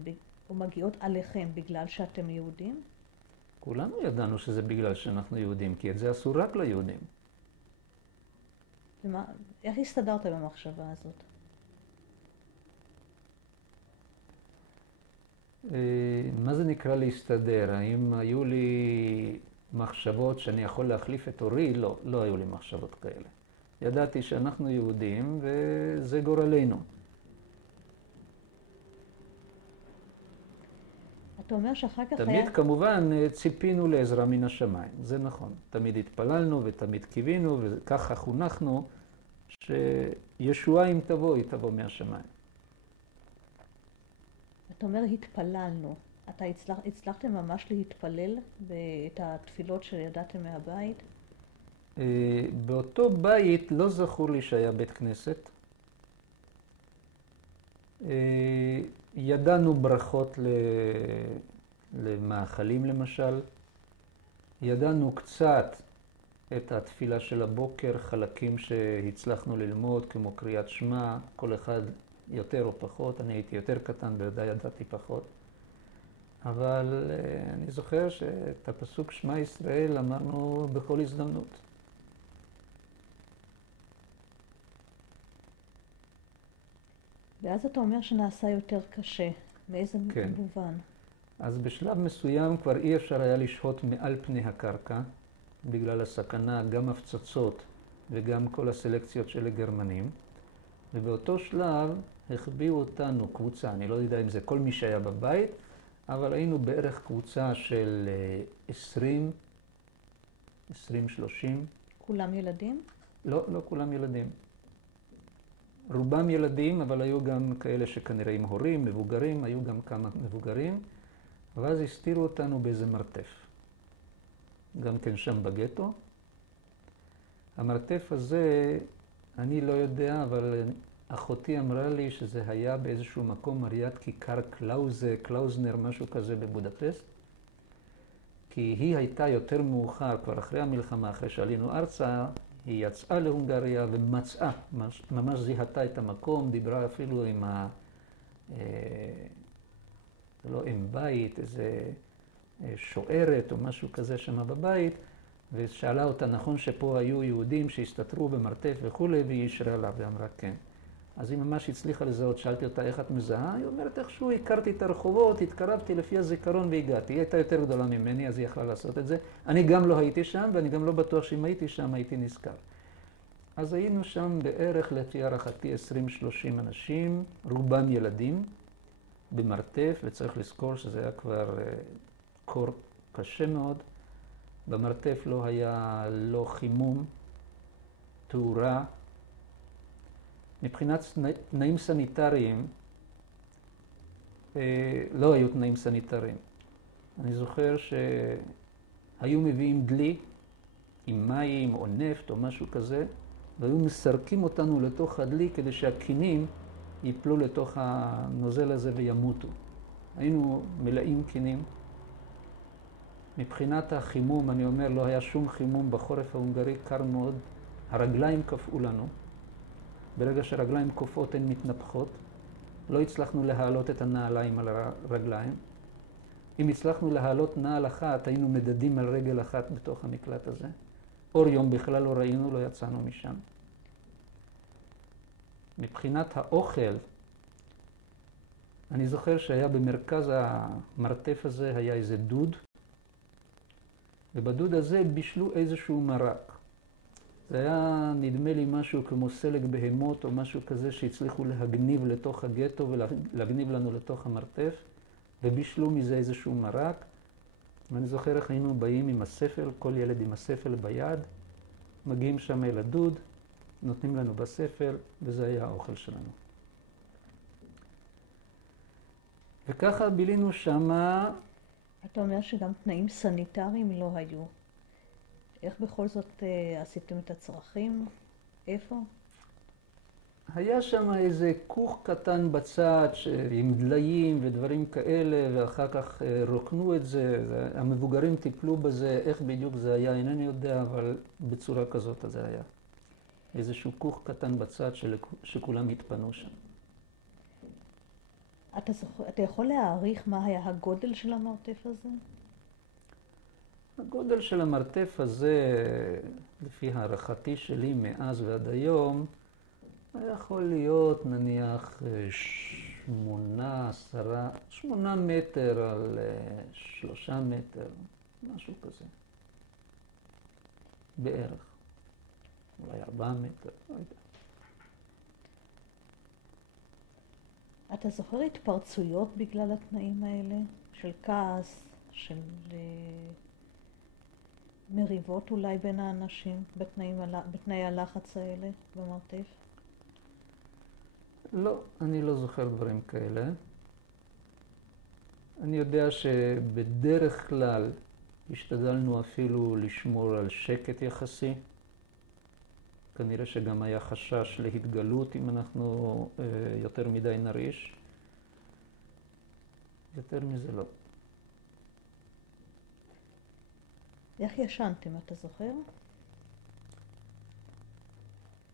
או מגיעות עליכם בגלל שאתם יהודים? כולנו ידענו שזה בגלל שאנחנו יהודים, כי את זה עשו רק ליהודים. איך הסתדרת במחשבה הזאת? מה זה נקרא להסתדר? האם היו לי מחשבות שאני יכול להחליף את הורי? לא, לא היו לי מחשבות כאלה. ידעתי שאנחנו יהודים וזה גורלנו. אתה אומר שאחר כך תמיד כמובן ציפינו לעזרה מן השמיים, זה נכון. תמיד התפללנו ותמיד קיווינו וככה חונכנו שישועה אם תבוא, היא תבוא מהשמיים. אתה אומר התפללנו. הצלחתם ממש להתפלל את התפילות שידעתם מהבית? באותו בית לא זכור לי שהיה בית כנסת. ידענו ברכות למאכלים למשל. ידענו קצת את התפילה של הבוקר, חלקים שהצלחנו ללמוד כמו קריאת שמע, כל אחד יותר או פחות. אני הייתי יותר קטן, בוודאי ידעתי פחות. אבל אני זוכר שאת הפסוק שמע ישראל אמרנו בכל הזדמנות. ואז אתה אומר שנעשה יותר קשה. מאיזה מובן? אז בשלב מסוים כבר אי אפשר היה לשהות מעל פני הקרקע, בגלל הסכנה, גם הפצצות וגם כל הסלקציות של הגרמנים. ובאותו שלב החביאו אותנו קבוצה, אני לא יודע אם זה כל מי שהיה בבית, אבל היינו בערך קבוצה של 20, 30. כולם ילדים? לא, לא כולם ילדים. רובם ילדים, אבל היו גם כאלה שכנראה עם הורים, מבוגרים, היו גם כמה מבוגרים. ואז הסתירו אותנו באיזה מרתף. גם כן שם בגטו. המרתף הזה, אני לא יודע, אבל אחותי אמרה לי שזה היה באיזשהו מקום על יד כיכר קלאוזנר, משהו כזה בבודפסט. כי היא הייתה יותר מאוחר, כבר אחרי המלחמה, אחרי שעלינו ארצה, היא יצאה להונגריה ומצאה, ממש זיהתה את המקום, דיברה אפילו עם לא עם בית, איזה שוערת או משהו כזה שם בבית, ושאלה אותה, נכון שפה היו יהודים שהסתתרו במרתף וכולי, והיא אישרה לה ואמרה כן. אז היא ממש הצליחה לזהות, שאלתי אותה איך את מזהה, היא אומרת איכשהו, הכרתי את הרחובות, התקרבתי לפי הזיכרון והגעתי. היא הייתה יותר גדולה ממני, אז היא יכלה לעשות את זה. אני גם לא הייתי שם, ואני גם לא בטוח שאם הייתי שם הייתי נזכר. אז היינו שם בערך, לפי הערכתי, 20-30 אנשים, רובם ילדים, במרתף, וצריך לזכור שזה היה כבר קור קשה מאוד. במרתף לא היה לא חימום, תאורה. מבחינת תנאים סניטריים, לא היו תנאים סניטריים. אני זוכר שהיו מביאים דלי עם מים או נפט או משהו כזה, והיו מסרקים אותנו לתוך הדלי כדי שהקינים ייפלו לתוך הנוזל הזה וימותו. היינו מלאים קינים. מבחינת החימום, אני אומר, לא היה שום חימום בחורף ההונגרי, קר מאוד. הרגליים קפאו לנו. ברגע שהרגליים קופאות הן מתנפחות. לא הצלחנו להעלות את הנעליים על הרגליים. אם הצלחנו להעלות נעל אחת, היינו מדדים על רגל אחת בתוך המקלט הזה. אור יום בכלל לא ראינו, לא יצאנו משם. מבחינת האוכל, אני זוכר שהיה במרכז המרתף הזה, היה איזה דוד, ובדוד הזה בישלו איזשהו מרק. זה היה נדמה לי משהו כמו סלק בהמות או משהו כזה שהצליחו להגניב לתוך הגטו ולהגניב לנו לתוך המרתף, ובישלו מזה איזשהו מרק. ואני זוכר איך היינו באים עם הספל, כל ילד עם הספל ביד, מגיעים שם אל הדוד, נותנים לנו בספל, וזה היה האוכל שלנו. וככה בילינו שמה. אתה אומר שגם תנאים סניטריים לא היו. איך בכל זאת עשיתם את הצרכים? איפה? היה שם איזה כוך קטן בצד עם דליים ודברים כאלה, ואחר כך רוקנו את זה. המבוגרים טיפלו בזה, איך בדיוק זה היה, אינני יודע, אבל בצורה כזאת זה היה. איזשהו כוך קטן בצד שכולם התפנו שם. אתה יכול להעריך מה היה הגודל של המרתף הזה? הגודל של המרתף הזה, לפי הערכתי שלי מאז ועד היום, היה יכול להיות נניח 8 מטר על 3 מטר, משהו כזה. בערך. אולי 4 מטר, לא יודע. אתה זוכר התפרצויות בגלל התנאים האלה? של כעס, של מריבות אולי בין האנשים בתנאי הלחץ האלה במרתף? לא, אני לא זוכר דברים כאלה. אני יודע שבדרך כלל השתדלנו אפילו לשמור על שקט יחסי. כנראה שגם היה חשש להתגלות אם אנחנו יותר מדי נריש. יותר מזה לא. איך ישנתם, אתה זוכר?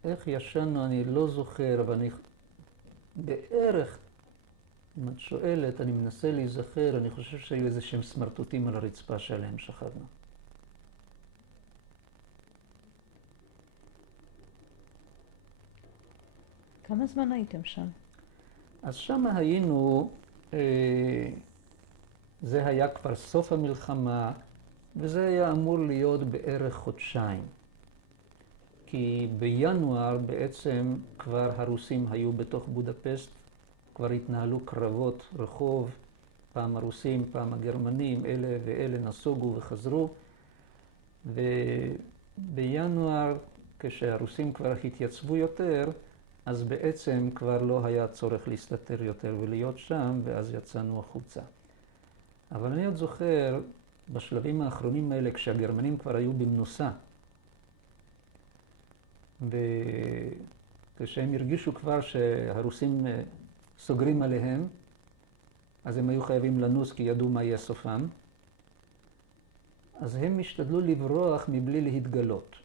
איך ישנו אני לא זוכר, אבל אני בערך, אם את שואלת, אני מנסה להיזכר, אני חושב שהיו איזה שהם סמרטוטים על הרצפה שעליהם שכבנו. כמה זמן הייתם שם? אז שם היינו, זה היה כבר סוף המלחמה, וזה היה אמור להיות בערך חודשיים. כי בינואר בעצם כבר הרוסים היו בתוך בודפסט, כבר התנהלו קרבות רחוב, פעם הרוסים, פעם הגרמנים, אלה ואלה נסוגו וחזרו. ובינואר, כשהרוסים כבר התייצבו יותר, אז בעצם כבר לא היה צורך להסתתר יותר ולהיות שם, ואז יצאנו החוצה. אבל אני עוד זוכר, בשלבים האחרונים האלה, כשהגרמנים כבר היו במנוסה, וכשהם הרגישו כבר שהרוסים סוגרים עליהם, אז הם היו חייבים לנוס כי ידעו מה יהיה סופם. אז הם השתדלו לברוח מבלי להתגלות.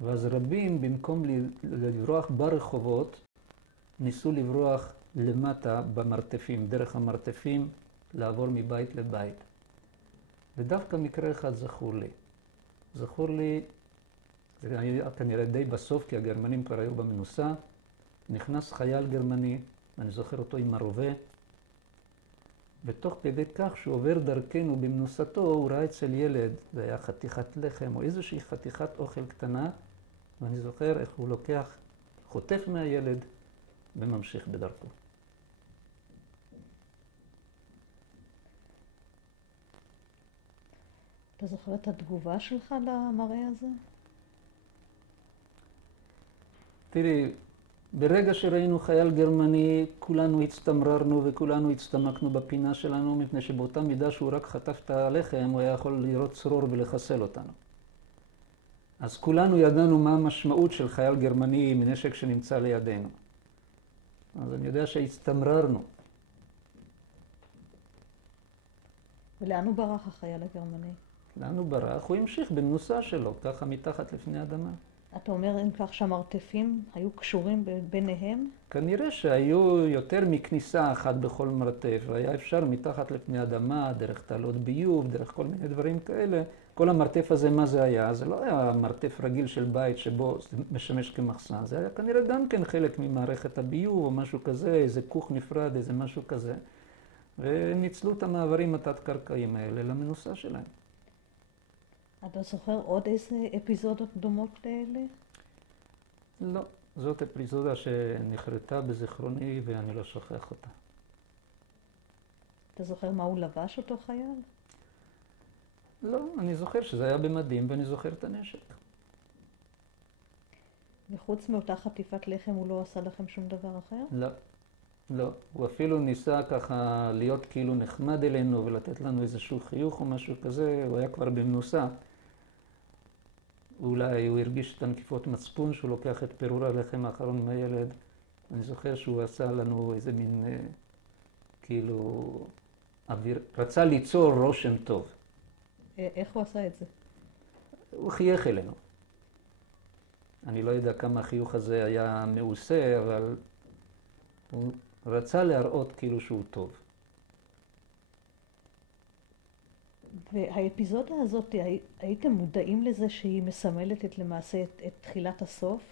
ואז רבים, במקום לברוח ברחובות, ניסו לברוח למטה במרתפים, דרך המרתפים, לעבור מבית לבית. ודווקא מקרה אחד זכור לי. זכור לי, זה היה כנראה די בסוף, כי הגרמנים כבר היו במנוסה, נכנס חייל גרמני, אני זוכר אותו עם הרובה, ותוך כדי כך שהוא עובר דרכנו במנוסתו, הוא ראה אצל ילד, זה היה חתיכת לחם או איזושהי חתיכת אוכל קטנה, ואני זוכר איך הוא לוקח, חוטף מהילד וממשיך בדרכו. אתה זוכר את התגובה שלך למראה הזה? תראי, ברגע שראינו חייל גרמני, כולנו הצטמררנו וכולנו הצטמקנו בפינה שלנו, מפני שבאותה מידה שהוא רק חטף את הלחם, הוא היה יכול לראות צרור ולחסל אותנו. אז כולנו ידענו מה המשמעות של חייל גרמני מנשק שנמצא לידינו. אז אני יודע שהצטמררנו. ולאן הוא ברח, החייל הגרמני? לאן הוא ברח? הוא המשיך במנוסה שלו, ככה מתחת לפני האדמה. אתה אומר, אם כך שהמרתפים היו קשורים ביניהם? כנראה שהיו יותר מכניסה אחת בכל מרתף, והיה אפשר מתחת לפני האדמה, דרך תעלות ביוב, דרך כל מיני דברים כאלה. כל המרתף הזה, מה זה היה? זה לא היה מרתף רגיל של בית שבו זה משמש כמחסן, זה היה כנראה גם כן חלק ממערכת הביוב או משהו כזה, איזה כוך נפרד, איזה משהו כזה. וניצלו את המעברים התת-קרקעיים האלה למנוסה שלהם. אתה זוכר עוד איזה אפיזודות דומות לאלה? לא, זאת אפיזודה שנחרטה בזיכרוני ואני לא שוכח אותה. אתה זוכר מה הוא לבש, אותו חייל? לא, אני זוכר שזה היה במדים ואני זוכר את הנשק. וחוץ מאותה חטיפת לחם הוא לא עשה לכם שום דבר אחר? לא, לא. הוא אפילו ניסה ככה להיות כאילו נחמד אלינו ולתת לנו איזשהו חיוך או משהו כזה, הוא היה כבר במנוסה. אולי הוא הרגיש את הנקיפות מצפון שהוא לוקח את פירור הלחם האחרון מהילד. אני זוכר שהוא עשה לנו איזה מין, כאילו, רצה ליצור רושם טוב. איך הוא עשה את זה? הוא חייך אלינו. אני לא יודע כמה החיוך הזה היה מעושה, אבל הוא רצה להראות כאילו שהוא טוב. והאפיזודה הזאת, הייתם מודעים לזה שהיא מסמלת למעשה את תחילת הסוף?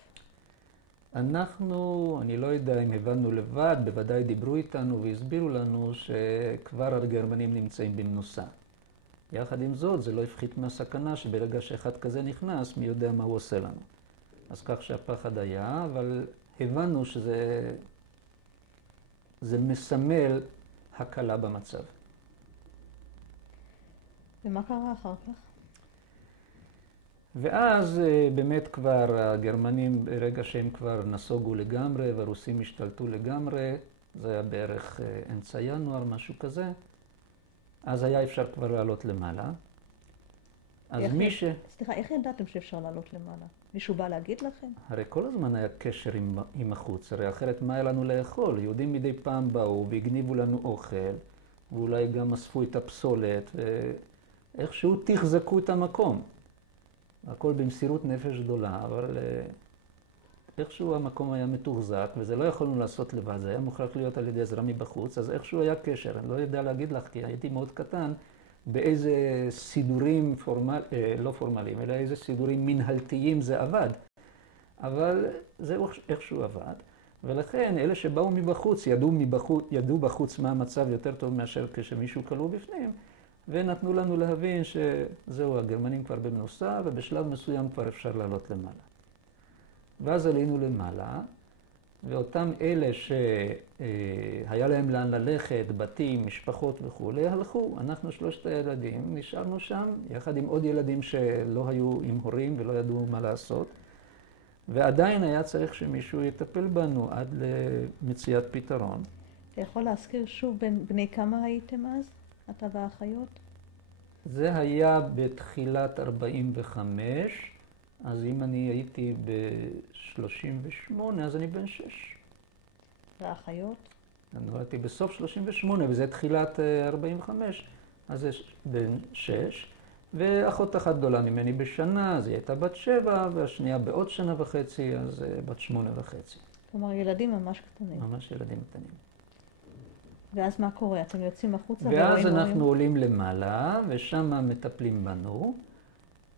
אני לא יודע אם הבנו לבד, בוודאי דיברו איתנו והסבירו לנו שכבר הגרמנים נמצאים במנוסה. יחד עם זאת, זה לא הפחית מהסכנה שברגע שאחד כזה נכנס, מי יודע מה הוא עושה לנו. אז כך שהפחד היה, אבל הבנו שזה מסמל הקלה במצב. ומה קרה אחר כך? ואז באמת כבר הגרמנים, ברגע שהם כבר נסוגו לגמרי והרוסים השתלטו לגמרי, זה היה בערך אמצע ינואר, משהו כזה, אז היה אפשר כבר לעלות למעלה. אז סליחה, איך ידעתם שאפשר לעלות למעלה? מישהו בא להגיד לכם? הרי כל הזמן היה קשר עם החוץ, הרי אחרת מה היה לנו לאכול? יהודים מדי פעם באו והגניבו לנו אוכל, ואולי גם אספו את הפסולת, ואיכשהו תחזקו את המקום. הכל במסירות נפש גדולה, אבל איכשהו המקום היה מתוחזק, וזה לא יכולנו לעשות לבד, זה היה מוכרח להיות על ידי עזרה מבחוץ, אז איכשהו היה קשר, אני לא יודע להגיד לך, כי הייתי מאוד קטן, באיזה סידורים לא פורמליים, אלא איזה סידורים מנהלתיים זה עבד. אבל זה איכשהו עבד, ולכן אלה שבאו מבחוץ ידעו בחוץ מה המצב יותר טוב מאשר כשמישהו כלוא בפנים, ונתנו לנו להבין שזהו, הגרמנים כבר במנוסה, ובשלב מסוים כבר אפשר לעלות למעלה. ואז עלינו למעלה, ואותם אלה שהיה להם לאן ללכת, בתים, משפחות וכו', הלכו. אנחנו שלושת הילדים נשארנו שם, יחד עם עוד ילדים שלא היו עם הורים ולא ידעו מה לעשות. ועדיין היה צריך שמישהו יטפל בנו עד למציאת פתרון. אתה יכול להזכיר שוב בני כמה הייתם אז, אתה והאחיות? זה היה בתחילת 45, אז אם אני הייתי ב-38, אז אני בן 6. והאחיות? אני נולדתי בסוף 38, וזה תחילת 45, אז זה בן 6. ואחות אחת גדולה ממני בשנה, אז היא הייתה בת 7, והשנייה בעוד שנה וחצי, אז בת 8.5. כלומר, ילדים ממש קטנים. ממש ילדים קטנים. ואז מה קורה? אתם יוצאים החוצה ואז אנחנו עולים למעלה, ושם מטפלים בנו,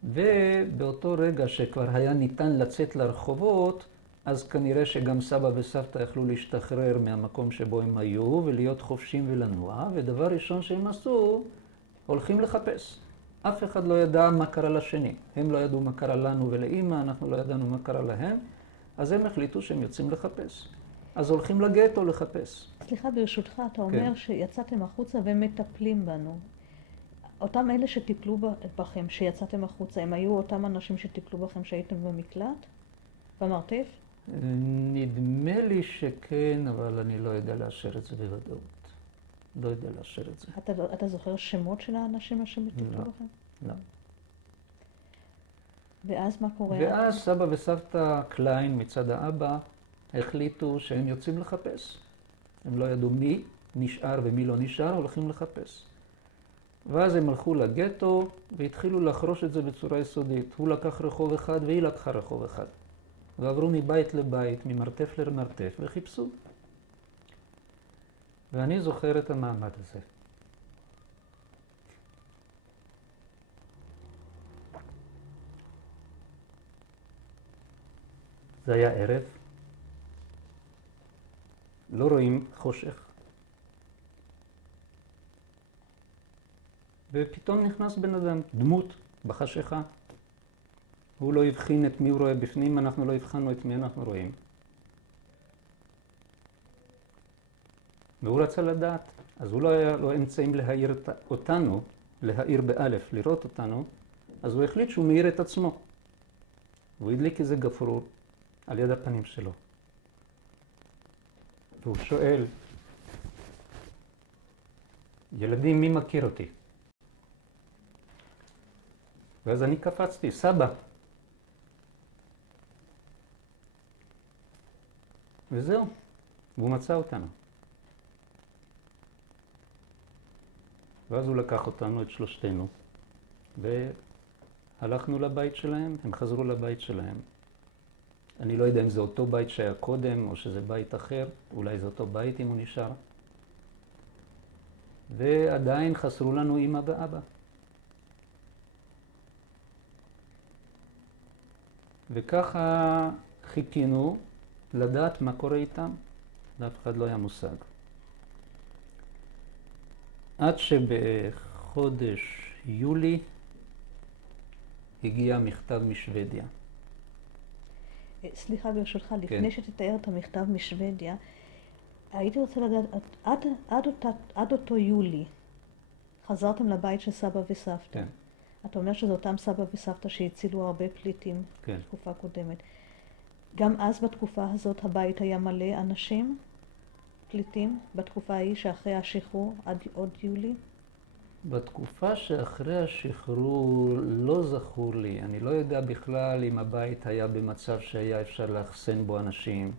ובאותו רגע שכבר היה ניתן לצאת לרחובות, אז כנראה שגם סבא וסבתא יכלו להשתחרר מהמקום שבו הם היו, ולהיות חופשים ולנוע, ודבר ראשון שהם עשו, הולכים לחפש. אף אחד לא ידע מה קרה לשני. הם לא ידעו מה קרה לנו ולאמא, אנחנו לא ידענו מה קרה להם, אז הם החליטו שהם יוצאים לחפש. אז הולכים לגטו לחפש. סליחה, ברשותך, אתה אומר שיצאתם החוצה ומטפלים בנו. אותם אלה שטיפלו בכם, שיצאתם החוצה, הם היו אותם אנשים שטיפלו בכם שהייתם במקלט? במרתף? נדמה לי שכן, אבל אני לא יודע לאשר את זה בוודאות. לא יודע לאשר את זה. אתה זוכר שמות של האנשים שטיפלו בכם? לא. ואז מה קורה? ואז סבא וסבתא קליין מצד האבא החליטו שהם יוצאים לחפש. הם לא ידעו מי נשאר ומי לא נשאר, הולכים לחפש. ואז הם הלכו לגטו והתחילו לחרוש את זה בצורה יסודית. הוא לקח רחוב אחד והיא לקחה רחוב אחד. ועברו מבית לבית, ממרתף למרתף, וחיפשו. ואני זוכר את המעמד הזה. זה היה ערב. לא רואים חושך. ופתאום נכנס בן אדם, דמות בחשיכה. הוא לא הבחין את מי הוא רואה בפנים, אנחנו לא הבחנו את מי אנחנו רואים. והוא רצה לדעת, אז הוא לא היה לו אמצעים להעיר אותנו, להעיר באלף, לראות אותנו, אז הוא החליט שהוא מאיר את עצמו. והוא הדליק איזה גפרור על יד הפנים שלו. והוא שואל, ילדים, מי מכיר אותי? ואז אני קפצתי, סבא. וזהו, והוא מצא אותנו. ואז הוא לקח אותנו, את שלושתנו, והלכנו לבית שלהם, הם חזרו לבית שלהם. אני לא יודע אם זה אותו בית שהיה קודם, או שזה בית אחר, אולי זה אותו בית אם הוא נשאר. ועדיין חסרו לנו אמא ואבא. וככה חיכינו לדעת מה קורה איתם, לאף אחד לא היה מושג. עד שבחודש יולי הגיע מכתב משוודיה. סליחה ברשותך, לפני שתתאר את המכתב משוודיה, הייתי רוצה לדעת, עד אותו יולי חזרתם לבית של סבא וסבתא. כן. אתה אומר שזה אותם סבא וסבתא שהצילו הרבה פליטים בתקופה קודמת. גם אז בתקופה הזאת הבית היה מלא אנשים, פליטים, בתקופה ההיא שאחרי השחרור עד עוד יולי? בתקופה שאחרי השחרור לא זכור לי. אני לא יודע בכלל אם הבית היה במצב שהיה אפשר לאחסן בו אנשים,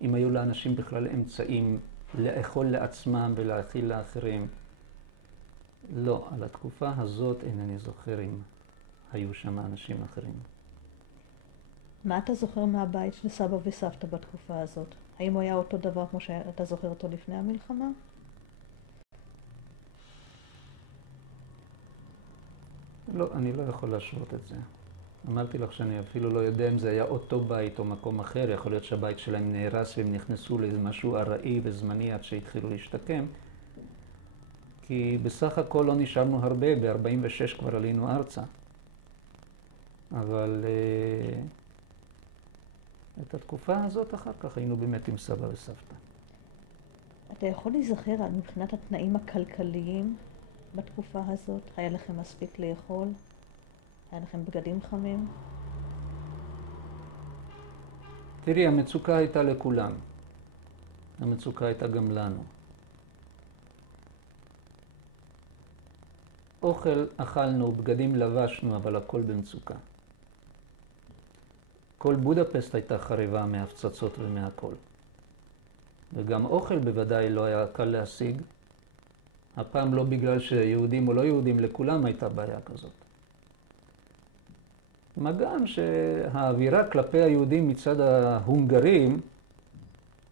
אם היו לאנשים בכלל אמצעים לאכול לעצמם ולהאכיל לאחרים. לא, על התקופה הזאת אינני זוכר אם היו שם אנשים אחרים. מה אתה זוכר מהבית של סבא וסבתא בתקופה הזאת? האם הוא היה אותו דבר כמו שאתה זוכר אותו לפני המלחמה? לא, אני לא יכול להשוות את זה. אמרתי לך שאני אפילו לא יודע אם זה היה אותו בית או מקום אחר. יכול להיות שהבית שלהם נהרס והם נכנסו לאיזה משהו ארעי וזמני עד שהתחילו להשתקם. כי בסך הכל לא נשארנו הרבה, ב-46 כבר עלינו ארצה. אבל את התקופה הזאת אחר כך היינו באמת עם סבא וסבתא. אתה יכול להיזכר מבחינת התנאים הכלכליים בתקופה הזאת? היה לכם מספיק לאכול? היה לכם בגדים חמים? תראי, המצוקה הייתה לכולם. המצוקה הייתה גם לנו. אוכל אכלנו, בגדים לבשנו, אבל הכל במצוקה. כל בודפסט הייתה חריבה מהפצצות ומהכל. וגם אוכל בוודאי לא היה קל להשיג. הפעם לא בגלל שיהודים או לא יהודים, לכולם הייתה בעיה כזאת. מה גם שהאווירה כלפי היהודים מצד ההונגרים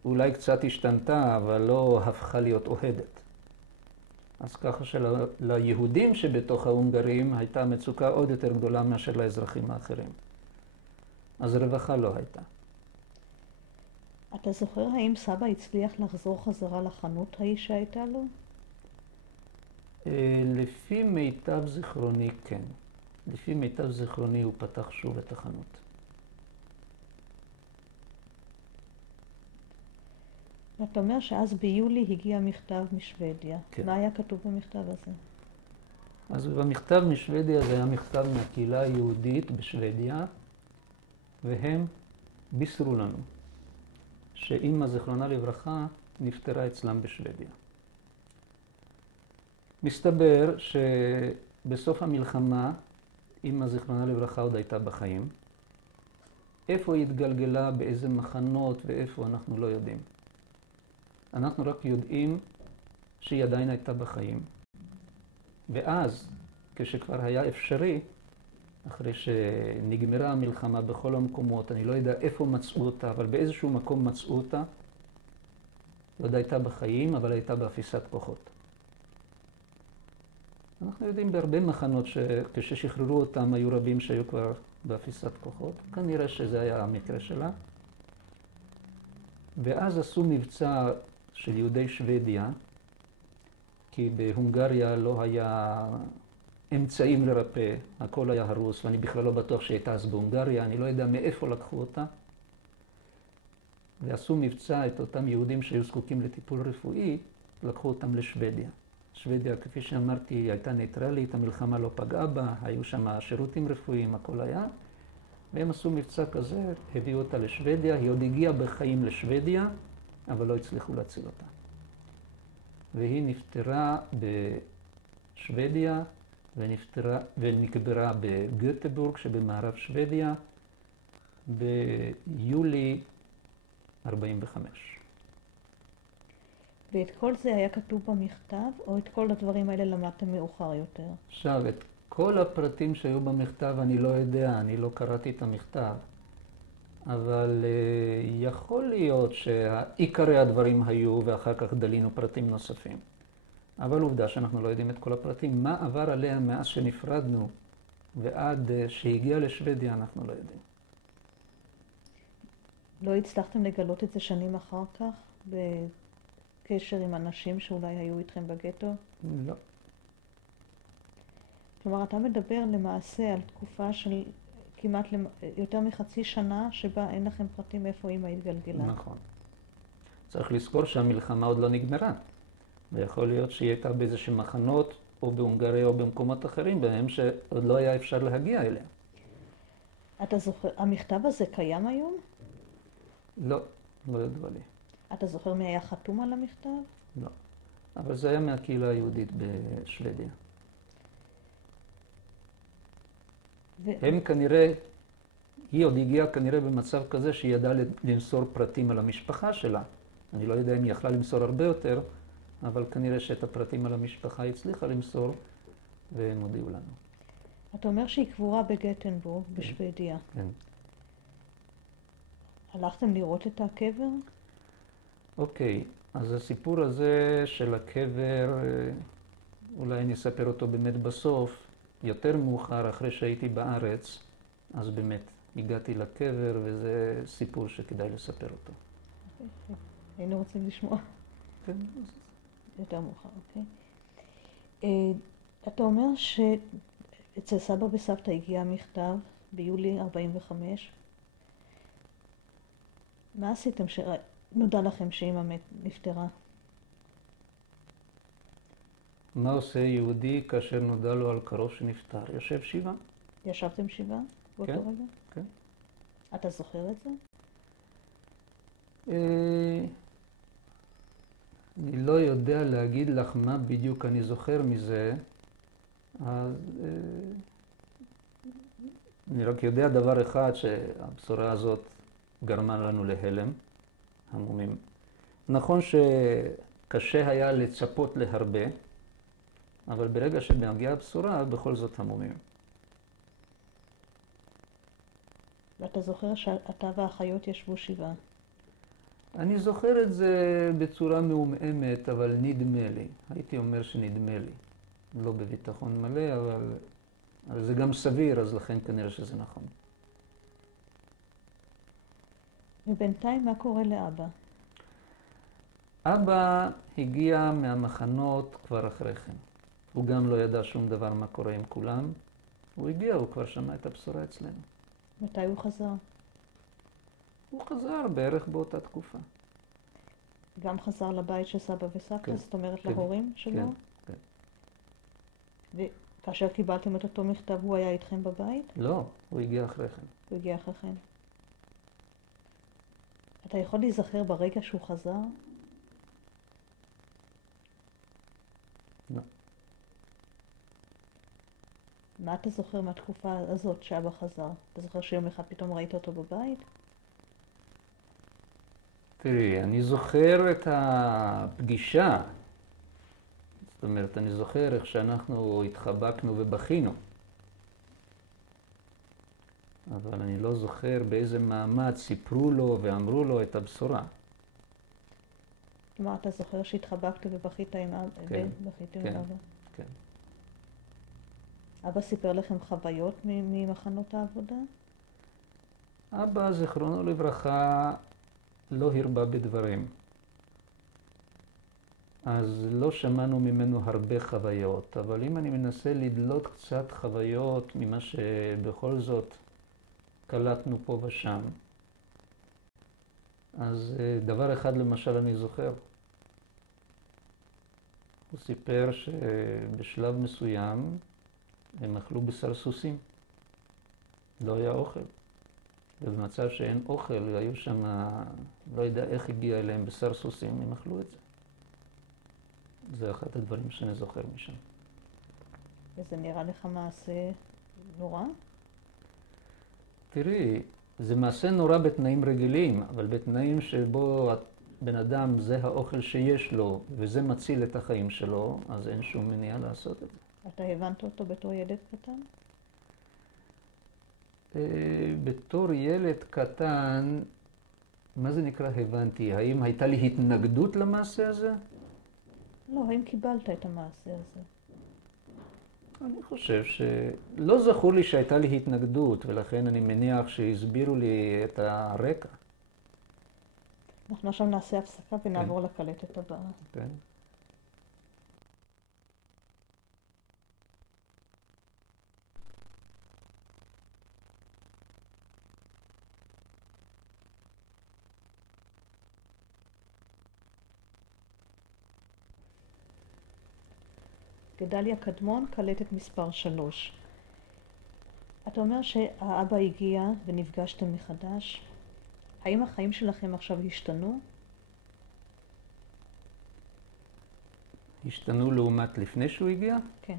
אולי קצת השתנתה, אבל לא הפכה להיות אוהדת. אז ככה שליהודים שבתוך ההונגרים הייתה מצוקה עוד יותר גדולה מאשר לאזרחים האחרים. אז רווחה לא הייתה. אתה זוכר האם סבא הצליח לחזור חזרה לחנות ההיא שהייתה לו? לפי מיטב זיכרוני, כן. לפי מיטב זיכרוני הוא פתח שוב את החנות. ואתה אומר שאז ביולי הגיע מכתב משוודיה. כן. מה היה כתוב במכתב הזה? אז במכתב משוודיה זה היה מכתב מהקהילה היהודית בשוודיה, והם בישרו לנו שאמא זיכרונה לברכה נפטרה אצלם בשוודיה. מסתבר שבסוף המלחמה אמא זיכרונה לברכה עוד הייתה בחיים. איפה היא התגלגלה, באיזה מחנות ואיפה, אנחנו לא יודעים. אנחנו רק יודעים שהיא עדיין הייתה בחיים. ואז, כשכבר היה אפשרי, אחרי שנגמרה המלחמה בכל המקומות, אני לא יודע איפה מצאו אותה, אבל באיזשהו מקום מצאו אותה. היא עוד הייתה בחיים, אבל הייתה באפיסת כוחות. אנחנו יודעים בהרבה מחנות שכששחררו אותם היו רבים שהיו כבר באפיסת כוחות. כנראה שזה היה המקרה שלה. ואז עשו מבצע של יהודי שוודיה, כי בהונגריה לא היה אמצעים לרפא, הכל היה הרוס, ואני בכלל לא בטוח שהייתה אז בהונגריה, אני לא יודע מאיפה לקחו אותה. ועשו מבצע את אותם יהודים שהיו זקוקים לטיפול רפואי, לקחו אותם לשוודיה. שוודיה, כפי שאמרתי, הייתה ניטרלית, המלחמה לא פגעה בה, היו שם שירותים רפואיים, הכל היה. והם עשו מבצע כזה, הביאו אותה לשוודיה, היא עוד הגיעה בחיים לשוודיה, אבל לא הצליחו להציל אותה. והיא נפטרה בשוודיה, ונקברה בגוטבורג שבמערב שוודיה, ביולי 45. ואת כל זה היה כתוב במכתב, או את כל הדברים האלה למדתם מאוחר יותר? עכשיו, את כל הפרטים שהיו במכתב אני לא יודע, אני לא קראתי את המכתב, אבל יכול להיות שעיקרי הדברים היו ואחר כך דלינו פרטים נוספים. אבל עובדה שאנחנו לא יודעים את כל הפרטים. מה עבר עליה מאז שנפרדנו ועד שהגיעה לשוודיה אנחנו לא יודעים. לא הצלחתם לגלות את זה שנים אחר כך? בקשר עם אנשים שאולי היו איתכם בגטו? לא. כלומר, אתה מדבר למעשה על תקופה של כמעט יותר מחצי שנה שבה אין לכם פרטים איפה אמא התגלגלה. נכון. צריך לזכור שהמלחמה עוד לא נגמרה. ויכול להיות שהיא הייתה באיזשהם מחנות, או בהונגריה או במקומות אחרים, בהם שעוד לא היה אפשר להגיע אליה. אתה זוכר, המכתב הזה קיים היום? לא, לא ידוע לי. אתה זוכר מי היה חתום על המכתב? לא. אבל זה היה מהקהילה היהודית בשוודיה. הם כנראה, היא עוד הגיעה כנראה במצב כזה שהיא ידעה למסור פרטים על המשפחה שלה. אני לא יודע אם היא יכלה למסור הרבה יותר, אבל כנראה שאת הפרטים על המשפחה היא הצליחה למסור, והם הודיעו לנו. אתה אומר שהיא קבורה בגטנבורג, בשוודיה. כן. הלכתם לראות את הקבר? אוקיי, אז הסיפור הזה של הקבר, אולי אני אספר אותו באמת בסוף, יותר מאוחר, אחרי שהייתי בארץ, אז באמת הגעתי לקבר, וזה סיפור שכדאי לספר אותו. היינו רוצים לשמוע. כן. יותר מאוחר, אוקיי. אתה אומר שאצל סבא וסבתא הגיע מכתב ביולי 45. מה עשיתם שנודע לכם שאמא נפטרה? מה עושה יהודי כאשר נודע לו על קרוב שנפטר? יושב שבעה. ישבתם שבעה באותו רגע? כן. אתה זוכר את זה? אני לא יודע להגיד לך מה בדיוק אני זוכר מזה, אז אני רק יודע דבר אחד, שהבשורה הזאת גרמה לנו להלם, המומים. נכון שקשה היה לצפות להרבה, אבל ברגע שמגיעה הבשורה, בכל זאת המומים. ואתה זוכר שאתה והאחיות ישבו שבעה. אני זוכר את זה בצורה מעומעמת, אבל נדמה לי. הייתי אומר שנדמה לי. לא בביטחון מלא, אבל זה גם סביר, אז לכן כנראה שזה נכון. ובינתיים מה קורה לאבא? אבא הגיע מהמחנות כבר אחרי כן. הוא גם לא ידע שום דבר מה קורה עם כולם. הוא הגיע, הוא כבר שמע את הבשורה אצלנו. מתי הוא חזר? הוא חזר בערך באותה תקופה. גם חזר לבית של סבא וסבתא? כן, זאת אומרת כן, להורים שלו? כן. וכאשר קיבלתם את אותו מכתב, הוא היה איתכם בבית? לא, הוא הגיע אחרי כן. הוא הגיע אחרי כן. אתה יכול להיזכר ברגע שהוא חזר? לא. מה אתה זוכר מהתקופה הזאת שאבא חזר? אתה זוכר שיום אחד פתאום ראית אותו בבית? תראי, אני זוכר את הפגישה. זאת אומרת, אני זוכר איך שאנחנו התחבקנו ובכינו. אבל אני לא זוכר באיזה מעמד סיפרו לו ואמרו לו את הבשורה. כלומר, אתה זוכר שהתחבקת ובכית עם אבא? כן, בכיתם כן, עם אבא? כן. אבא סיפר לכם חוויות ממחנות העבודה? אבא, זיכרונו לברכה, לא הרבה בדברים. אז לא שמענו ממנו הרבה חוויות, אבל אם אני מנסה לדלות קצת חוויות ממה שבכל זאת קלטנו פה ושם, אז דבר אחד למשל אני זוכר. הוא סיפר שבשלב מסוים הם אכלו בשר סוסים. לא היה אוכל. ובמצב שאין אוכל, היו שם, לא יודע איך הגיע אליהם בשר סוסים, הם אכלו את זה. זה אחד הדברים שאני זוכר משם. וזה נראה לך מעשה נורא? תראי, זה מעשה נורא בתנאים רגילים, אבל בתנאים שבו בן אדם זה האוכל שיש לו, וזה מציל את החיים שלו, אז אין שום מניעה לעשות את זה. אתה הבנת אותו בתור ילד קטן? בתור ילד קטן, מה זה נקרא הבנתי? האם הייתה לי התנגדות למעשה הזה? לא, האם קיבלת את המעשה הזה? אני חושב שלא זכור לי שהייתה לי התנגדות, ולכן אני מניח שהסבירו לי את הרקע. אנחנו עכשיו נעשה הפסקה ונעבור לקלטת הבאה. כן. גדליה קדמון, קלטת מספר 3. אתה אומר שהאבא הגיע ונפגשתם מחדש. האם החיים שלכם עכשיו השתנו? השתנו לעומת לפני שהוא הגיע? כן.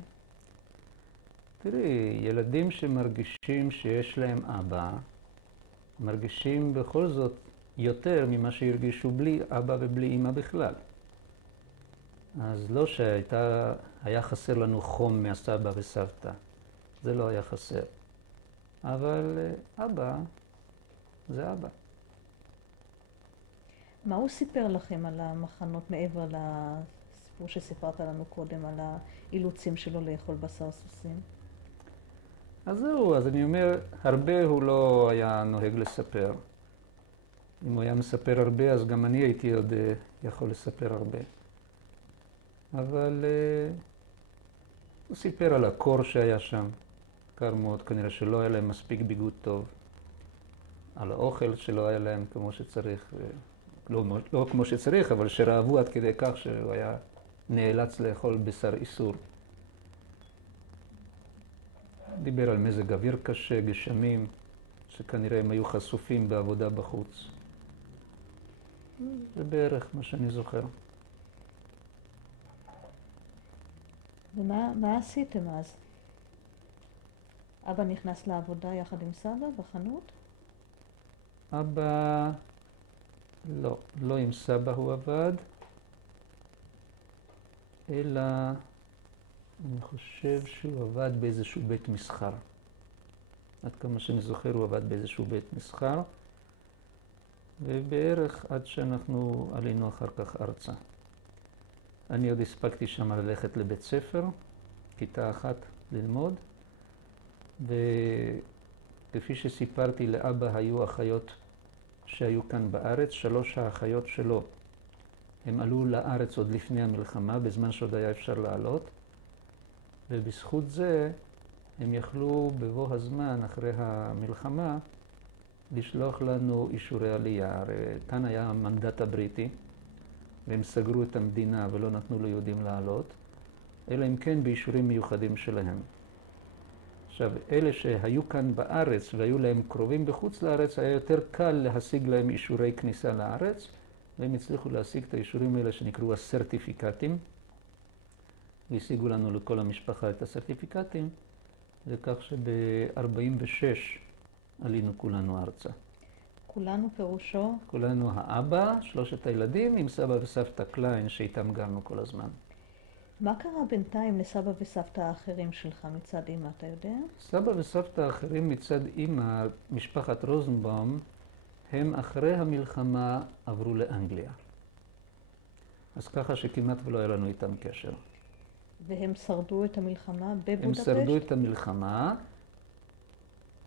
תראי, ילדים שמרגישים שיש להם אבא, מרגישים בכל זאת יותר ממה שהרגישו בלי אבא ובלי אמא בכלל. אז לא שהיה חסר לנו חום מהסבא וסבתא, זה לא היה חסר. אבל אבא זה אבא. מה הוא סיפר לכם על המחנות מעבר לסיפור שסיפרת לנו קודם, על האילוצים שלו לאכול בשר סוסים? אז זהו, אז אני אומר, הרבה הוא לא היה נוהג לספר. אם הוא היה מספר הרבה, אז גם אני הייתי עוד יכול לספר הרבה. אבל הוא סיפר על הקור שהיה שם, קר מאוד, כנראה שלא היה להם מספיק ביגוד טוב. על האוכל שלא היה להם כמו שצריך, לא כמו שצריך, אבל שרעבו עד כדי כך שהוא היה נאלץ לאכול בשר איסור. דיבר על מזג אוויר קשה, גשמים, שכנראה הם היו חשופים בעבודה בחוץ. זה בערך מה שאני זוכר. ומה עשיתם אז? אבא נכנס לעבודה יחד עם סבא בחנות? אבא, לא עם סבא הוא עבד, אלא אני חושב שהוא עבד באיזשהו בית מסחר. עד כמה שאני זוכר הוא עבד באיזשהו בית מסחר, ובערך עד שאנחנו עלינו אחר כך ארצה. אני עוד הספקתי שם ללכת לבית ספר, כיתה אחת ללמוד, וכפי שסיפרתי לאבא היו אחיות שהיו כאן בארץ, 3 האחיות שלו. הם עלו לארץ עוד לפני המלחמה, בזמן שעוד היה אפשר לעלות, ובזכות זה הם יכלו בבוא הזמן, אחרי המלחמה, לשלוח לנו אישורי עלייה. הרי כאן היה המנדט הבריטי, והם סגרו את המדינה ולא נתנו ליהודים לעלות, אלא אם כן באישורים מיוחדים שלהם. עכשיו, אלה שהיו כאן בארץ והיו להם קרובים בחוץ לארץ, היה יותר קל להשיג להם אישורי כניסה לארץ, והם הצליחו להשיג את האישורים האלה שנקראו הסרטיפיקטים, והשיגו לנו לכל המשפחה את הסרטיפיקטים, וכך שב-46 עלינו כולנו ארצה. כולנו פירושו? כולנו האבא, 3 הילדים, עם סבא וסבתא קליין שאיתם גרנו כל הזמן. מה קרה בינתיים לסבא וסבתא האחרים שלך מצד אמא, אתה יודע? סבא וסבתא האחרים מצד אמא, משפחת רוזנבאום, הם אחרי המלחמה עברו לאנגליה. אז ככה שכמעט ולא היה לנו איתם קשר. והם שרדו את המלחמה בבודפשט? הם שרדו את המלחמה.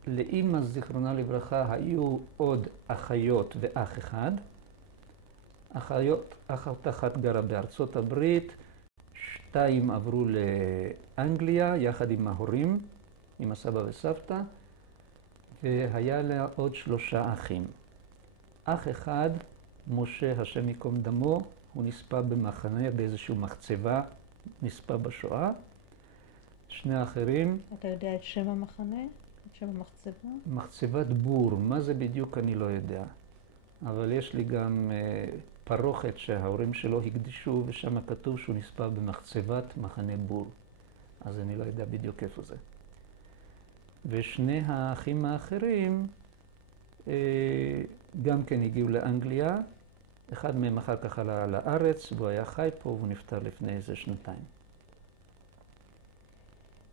לאמא, זיכרונה לברכה, היו עוד אחיות ואח אחד. אחת אחת גרה בארצות הברית, 2 עברו לאנגליה יחד עם ההורים, עם הסבא וסבתא, והיה לה עוד 3 אחים. אח אחד, משה, השם ייקום דמו, הוא נספה במחנה, באיזשהו מחצבה, נספה בשואה. 2 אחרים... אתה יודע את שם המחנה? את שם המחצבה? מחצבת בור, מה זה בדיוק אני לא יודע. אבל יש לי גם פרוכת שההורים שלו הקדישו, ושם כתוב שהוא נספה במחצבת מחנה בור. אז אני לא יודע בדיוק איפה זה. ו2 האחים האחרים גם כן הגיעו לאנגליה. אחד מהם אחר כך עלה לארץ, והוא היה חי פה, והוא נפטר לפני איזה 2.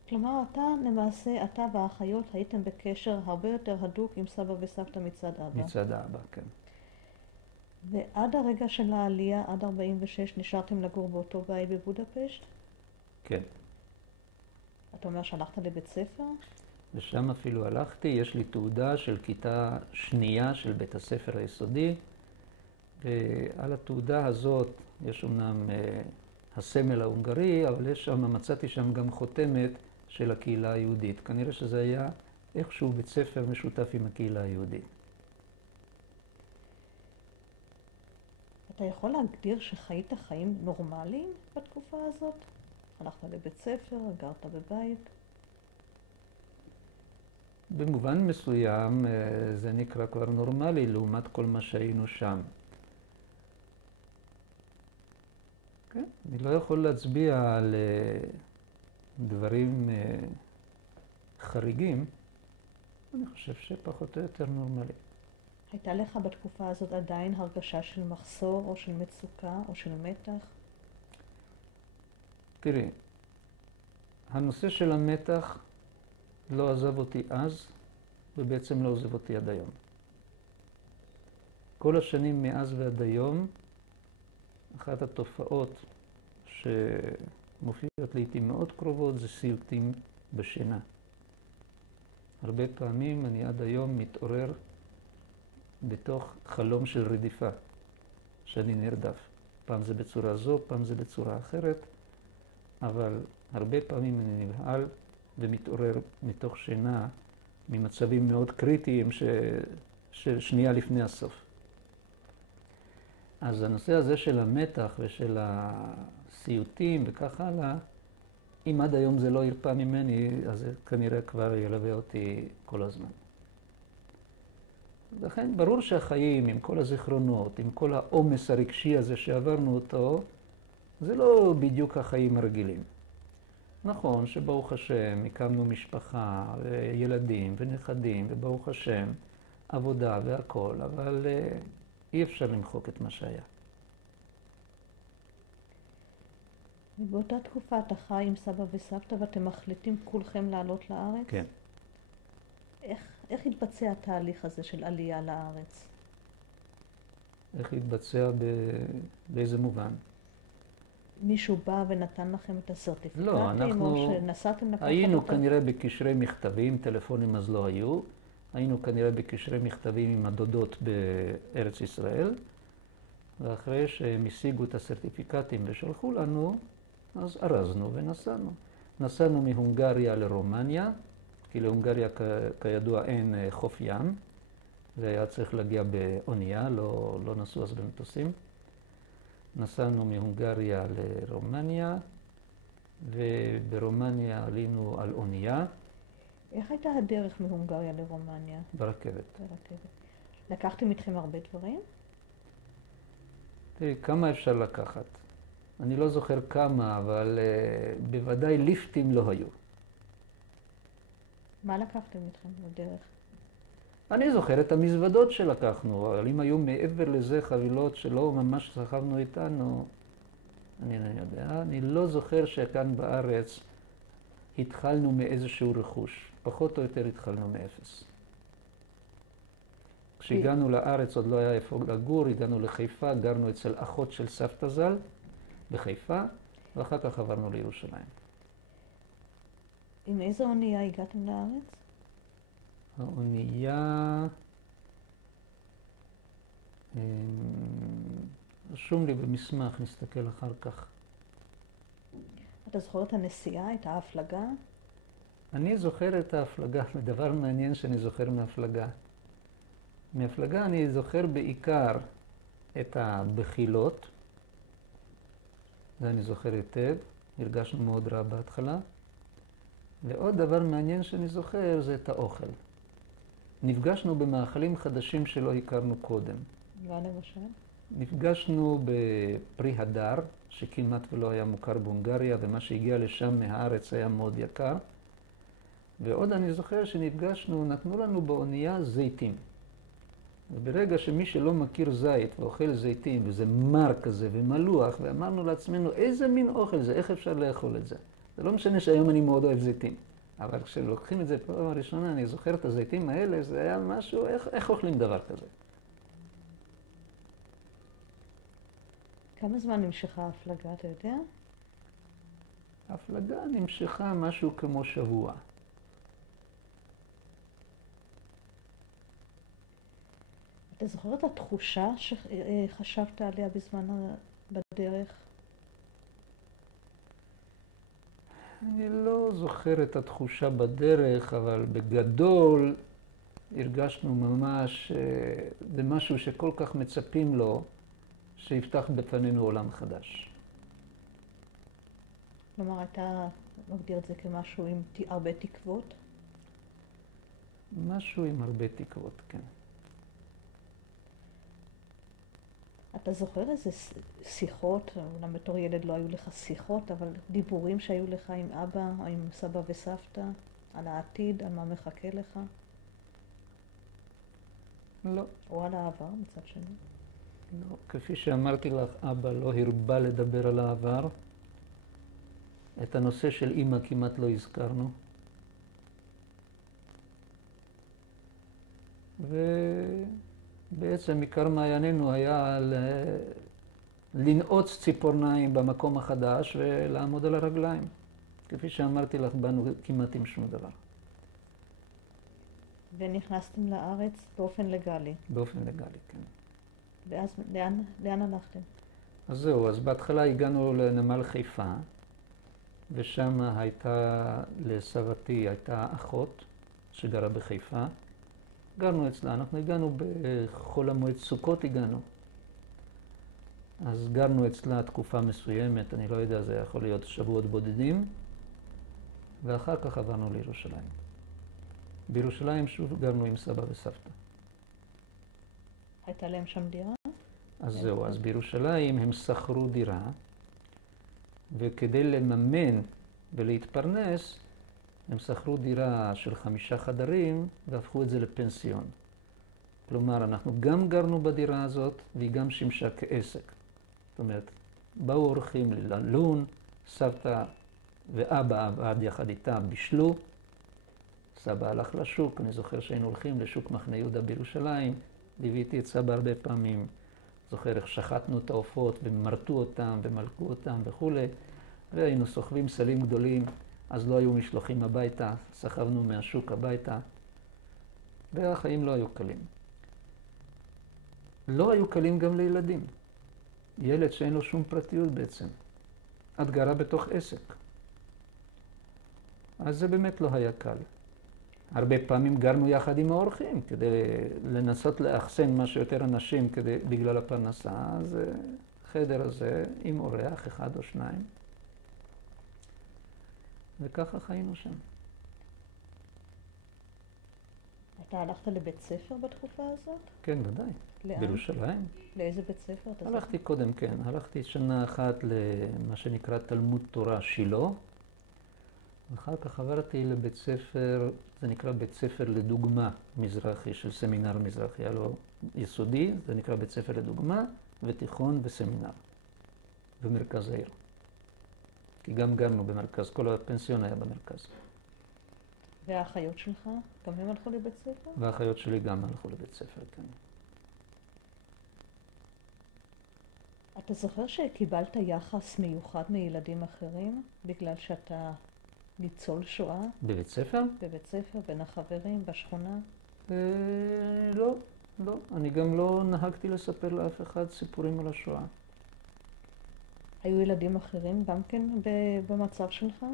כלומר, למעשה, אתה והאחיות הייתם בקשר הרבה יותר הדוק עם סבא וסבתא מצד אבא. מצד האבא, כן. ועד הרגע של העלייה, עד 46, נשארתם לגור באותו בית בבודפשט? כן. אתה אומר שהלכת לבית ספר? ושם אפילו הלכתי, יש לי תעודה של כיתה שנייה של בית הספר היסודי, ועל התעודה הזאת יש אומנם הסמל ההונגרי, אבל מצאתי שם גם חותמת של הקהילה היהודית. כנראה שזה היה איכשהו בית ספר משותף עם הקהילה היהודית. אתה יכול להגדיר שחיית חיים נורמליים בתקופה הזאת? הלכת לבית ספר, גרת בבית? במובן מסוים זה נקרא כבר נורמלי לעומת כל מה שהיינו שם. כן? אני לא יכול להצביע על דברים חריגים, אני חושב שפחות או יותר נורמלי. הייתה לך בתקופה הזאת עדיין הרגשה של מחסור או של מצוקה או של מתח? תראי, הנושא של המתח לא עזב אותי אז, ובעצם לא עוזב אותי עד היום. כל השנים מאז ועד היום, אחת התופעות שמופיעות לעתים מאוד קרובות זה סיוטים בשינה. הרבה פעמים אני עד היום מתעורר בתוך חלום של רדיפה, שאני נרדף. פעם זה בצורה זו, פעם זה בצורה אחרת, אבל הרבה פעמים אני נבהל ומתעורר מתוך שינה ממצבים מאוד קריטיים ששנייה לפני הסוף. אז הנושא הזה של המתח ושל הסיוטים וכך הלאה, אם עד היום זה לא ירפא ממני, אז זה כנראה כבר ילווה אותי כל הזמן. לכן ברור שהחיים עם כל הזיכרונות, עם כל העומס הרגשי הזה שעברנו אותו, זה לא בדיוק החיים הרגילים. נכון, שברוך השם, הקמנו משפחה, ילדים ונכדים, וברוך השם, עבודה והכל, אבל אי אפשר למחוק את מה שהיה. ובאותה תקופה אתה חי עם סבא וסבתא ואתם מחליטים כולכם לעלות לארץ? כן. איך התבצע התהליך הזה של עלייה לארץ? איך התבצע באיזה מובן? מישהו בא ונתן לכם את הסרטיפיקטים? לא, אנחנו או שנסעתם לקחת היינו אותם? כנראה בקשרי מכתבים, טלפונים אז לא היו. היינו כנראה בקשרי מכתבים עם הדודות בארץ ישראל, ואחרי שהם השיגו את הסרטיפיקטים ושלחו לנו, אז ארזנו ונסענו. נסענו מהונגריה לרומניה, כי להונגריה כידוע אין חוף ים, והיה צריך להגיע באונייה, לא נסעו אז במטוסים. נסענו מהונגריה לרומניה, וברומניה עלינו על אונייה. איך הייתה הדרך מהונגריה לרומניה? ברכבת. לקחתם איתכם הרבה דברים? תראי, כמה אפשר לקחת? אני לא זוכר כמה, אבל בוודאי ליפטים לא היו. מה לקחתם איתכם בדרך? אני זוכר את המזוודות שלקחנו, אבל אם היו מעבר לזה חבילות שלא ממש סחבנו איתנו, אני לא יודע. אני לא זוכר שכאן בארץ התחלנו מאיזשהו רכוש. פחות או יותר התחלנו מאפס. כשהגענו לארץ עוד לא היה איפה לגור, הגענו לחיפה, גרנו אצל אחות של סבתא ז"ל בחיפה, ואחר כך עברנו לירושלים. עם איזו אונייה הגעתם לארץ? האונייה... רשום לי במסמך, נסתכל אחר כך. אתה זוכר את הנסיעה, את ההפלגה? אני זוכר את ההפלגה, דבר מעניין שאני זוכר מההפלגה. מההפלגה אני זוכר בעיקר את הבחילות, זה אני זוכר היטב, הרגשנו מאוד רע בהתחלה. ועוד דבר מעניין שאני זוכר זה את האוכל. נפגשנו במאכלים חדשים שלא הכרנו קודם. מה למשל? נפגשנו בפרי הדר, שכמעט ולא היה מוכר בהונגריה, ומה שהגיע לשם מהארץ היה מאוד יקר. ועוד אני זוכר שנפגשנו, נתנו לנו באונייה זיתים. וברגע שמי שלא מכיר זית ואוכל זיתים, וזה מר כזה ומלוח, ואמרנו לעצמנו, איזה מין אוכל זה, איך אפשר לאכול את זה? זה לא משנה שהיום אני מאוד אוהב זיתים. אבל כשלוקחים את זה פעם הראשונה, אני זוכר את הזיתים האלה, זה היה משהו, איך אוכלים דבר כזה? כמה זמן נמשכה ההפלגה, אתה יודע? ההפלגה נמשכה משהו כמו שבוע. אתה זוכר את התחושה שחשבת עליה בזמן בדרך? אני לא זוכר את התחושה בדרך, אבל בגדול הרגשנו ממש, זה משהו שכל כך מצפים לו, שיפתח בפנינו עולם חדש. כלומר, אתה מגדיר את זה כמשהו עם הרבה תקוות? משהו עם הרבה תקוות, כן. אתה זוכר איזה שיחות, אולי בתור ילד לא היו לך שיחות, אבל דיבורים שהיו לך עם אבא או עם סבא וסבתא, על העתיד, על מה מחכה לך? לא. או על העבר מצד שני? לא. כפי שאמרתי לך, אבא לא הרבה לדבר על העבר. את הנושא של אמא כמעט לא הזכרנו. ובעצם עיקר מעיינינו היה לנעוץ ציפורניים במקום החדש ולעמוד על הרגליים. כפי שאמרתי לך, באנו כמעט עם שום דבר. ונכנסתם לארץ באופן לגלי? באופן לגלי, כן. ואז לאן הלכתם? אז זהו, אז בהתחלה הגענו לנמל חיפה, ושם הייתה, לסבתי הייתה אחות שגרה בחיפה. גרנו אצלה, אנחנו הגענו בחול המועד סוכות הגענו. אז גרנו אצלה תקופה מסוימת, אני לא יודע, זה יכול להיות שבועות בודדים, ואחר כך עברנו לירושלים. בירושלים שוב גרנו עם סבא וסבתא. הייתה להם שם דירה? אז זהו, אז בירושלים הם שכרו דירה, וכדי לממן ולהתפרנס, הם שכרו דירה של 5 חדרים והפכו את זה לפנסיון. כלומר, אנחנו גם גרנו בדירה הזאת והיא גם שימשה כעסק. זאת אומרת, באו אורחים ללון, סבתא ואבא עבד יחד איתה בישלו, סבא הלך לשוק, אני זוכר שהיינו הולכים לשוק מחנה יהודה בירושלים, ליוויתי את סבא הרבה פעמים, זוכר איך שחטנו את העופות ומרטו אותם ומלקו אותם וכו', והיינו סוחבים סלים גדולים, אז לא היו משלוחים הביתה, סחבנו מהשוק הביתה, והחיים לא היו קלים. לא היו קלים גם לילדים. ילד שאין לו שום פרטיות בעצם. את גרה בתוך עסק. אז זה באמת לא היה קל. הרבה פעמים גרנו יחד עם האורחים כדי לנסות לאחסן מה שיותר אנשים בגלל הפרנסה. אז החדר הזה עם אורח, 1 או 2. וככה חיינו שם. אתה הלכת לבית ספר בתקופה הזאת? כן, ודאי. לאן? בירושלים. לאיזה בית ספר? הלכתי קודם, כן. הלכתי שנה אחת למה שנקרא תלמוד תורה שילה. ואחר כך עברתי לבית ספר, זה נקרא בית ספר לדוגמה מזרחי, של סמינר מזרחי. היה לו יסודי, זה נקרא בית ספר לדוגמה, ותיכון וסמינר. במרכז העיר. כי גם גרנו במרכז, כל הפנסיון היה במרכז. והאחיות שלך, גם הם הלכו לבית ספר? והאחיות שלי גם הלכו לבית ספר, כן. אתה זוכר שקיבלת יחס מיוחד מילדים אחרים, בגלל שאתה ניצול שואה? בבית ספר? בבית ספר, בין החברים, בשכונה? לא, לא. אני גם לא נהגתי לספר לאף אחד סיפורים על השואה. היו ילדים אחרים גם כן במצב שלך?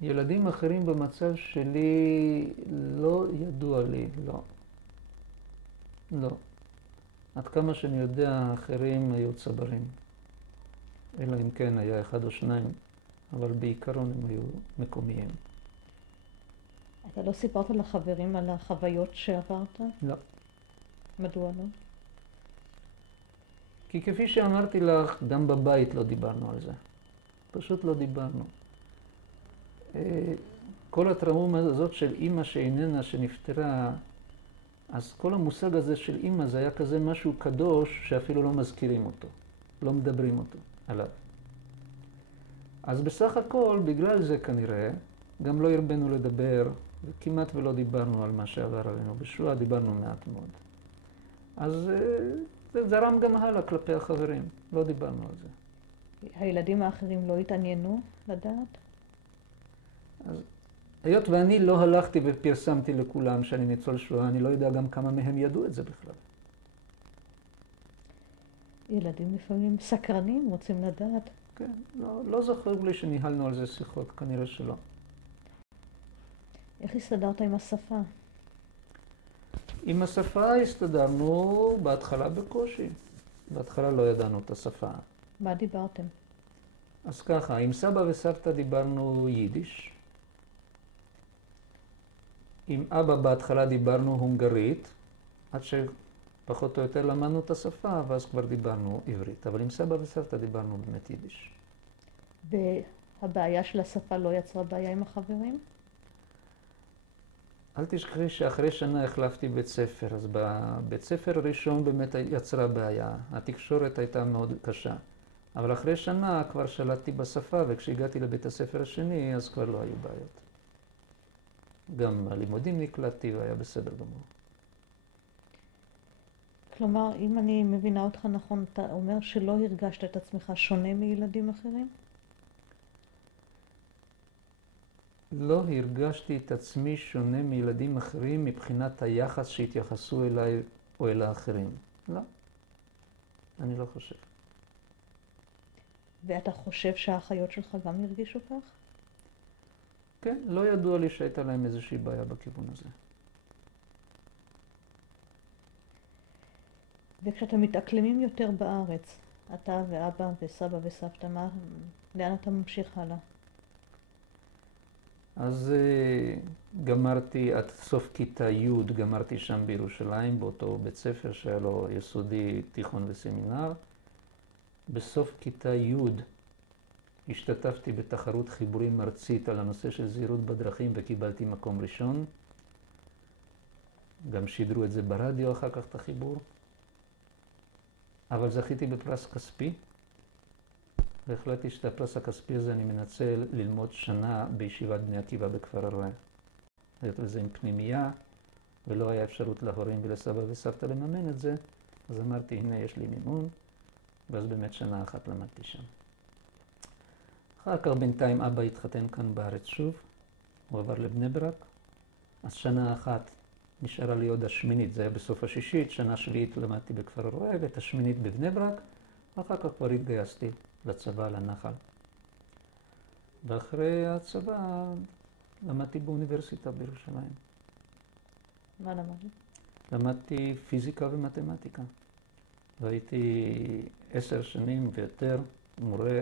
ילדים אחרים במצב שלי לא ידוע לי, לא. לא. עד כמה שאני יודע, האחרים היו צברים. אלא אם כן היה 1 או 2, אבל בעיקרון הם היו מקומיים. אתה לא סיפרת לחברים על החוויות שעברת? לא. מדוע לא? כי כפי שאמרתי לך, גם בבית לא דיברנו על זה. פשוט לא דיברנו. כל הטראומה הזאת של אימא שאיננה, שנפטרה, אז כל המושג הזה של אימא זה היה כזה משהו קדוש שאפילו לא מזכירים אותו, לא מדברים אותו עליו. אז בסך הכל, בגלל זה כנראה, גם לא הרבנו לדבר, וכמעט ולא דיברנו על מה שעבר עלינו בשואה, דיברנו מעט מאוד. אז זה זרם גם הלאה כלפי החברים, לא דיברנו על זה. הילדים האחרים לא התעניינו לדעת? אז היות ואני לא הלכתי ופרסמתי לכולם שאני ניצול שואה, אני לא יודע גם כמה מהם ידעו את זה בכלל. ילדים לפעמים סקרנים, רוצים לדעת. כן, לא זוכר לי שניהלנו על זה שיחות, כנראה שלא. איך הסתדרת עם השפה? עם השפה הסתדרנו בהתחלה בקושי. בהתחלה לא ידענו את השפה. מה דיברתם? אז ככה, עם סבא וסבתא דיברנו יידיש. עם אבא בהתחלה דיברנו הונגרית, עד שפחות או יותר למדנו את השפה, ואז כבר דיברנו עברית. אבל עם סבא וסבתא דיברנו באמת יידיש. והבעיה של השפה לא יצרה בעיה עם החברים? אל תשכחי שאחרי שנה החלפתי בית ספר, אז בבית ספר הראשון באמת יצרה בעיה. התקשורת הייתה מאוד קשה. אבל אחרי שנה כבר שלטתי בשפה, וכשהגעתי לבית הספר השני, אז כבר לא היו בעיות. גם הלימודים נקלטתי והיה בסדר גמור. כלומר, אם אני מבינה אותך נכון, אתה אומר שלא הרגשת את עצמך שונה מילדים אחרים? לא הרגשתי את עצמי שונה מילדים אחרים מבחינת היחס שהתייחסו אליי או אל האחרים. לא. אני לא חושב. ואתה חושב שהאחיות שלך גם הרגישו כך? כן, לא ידוע לי שהייתה להם איזושהי בעיה בכיוון הזה. וכשאתם מתאקלמים יותר בארץ, אתה ואבא וסבא וסבתא, לאן אתה ממשיך הלאה? אז גמרתי עד סוף כיתה י', גמרתי שם בירושלים, באותו בית ספר שהיה לו יסודי, תיכון וסמינר. בסוף כיתה י' השתתפתי בתחרות חיבורים ארצית על הנושא של זהירות בדרכים וקיבלתי מקום ראשון. גם שידרו את זה ברדיו אחר כך את החיבור. אבל זכיתי בפרס כספי, והחלטתי שאת הפרס הכספי הזה אני מנצל ללמוד שנה בישיבת בני עקיבא בכפר הרא"ה. היות וזה עם פנימייה, ולא היה אפשרות להורים ולסבא וסבתא לממן את זה, אז אמרתי, הנה יש לי מימון, ואז באמת שנה אחת למדתי שם. אחר כך בינתיים אבא התחתן כאן בארץ שוב, הוא עבר לבני ברק, אז שנה אחת נשארה לי עוד השמינית, זה היה בסוף השישית, שנה שביעית למדתי בכפר הרא"ה, ואת השמינית בבני ברק, ואחר כך כבר התגייסתי לצבא, לנחל. ואחרי הצבא למדתי באוניברסיטה בירושלים. מה למדת? למדתי פיזיקה ומתמטיקה. והייתי 10 שנים ויותר מורה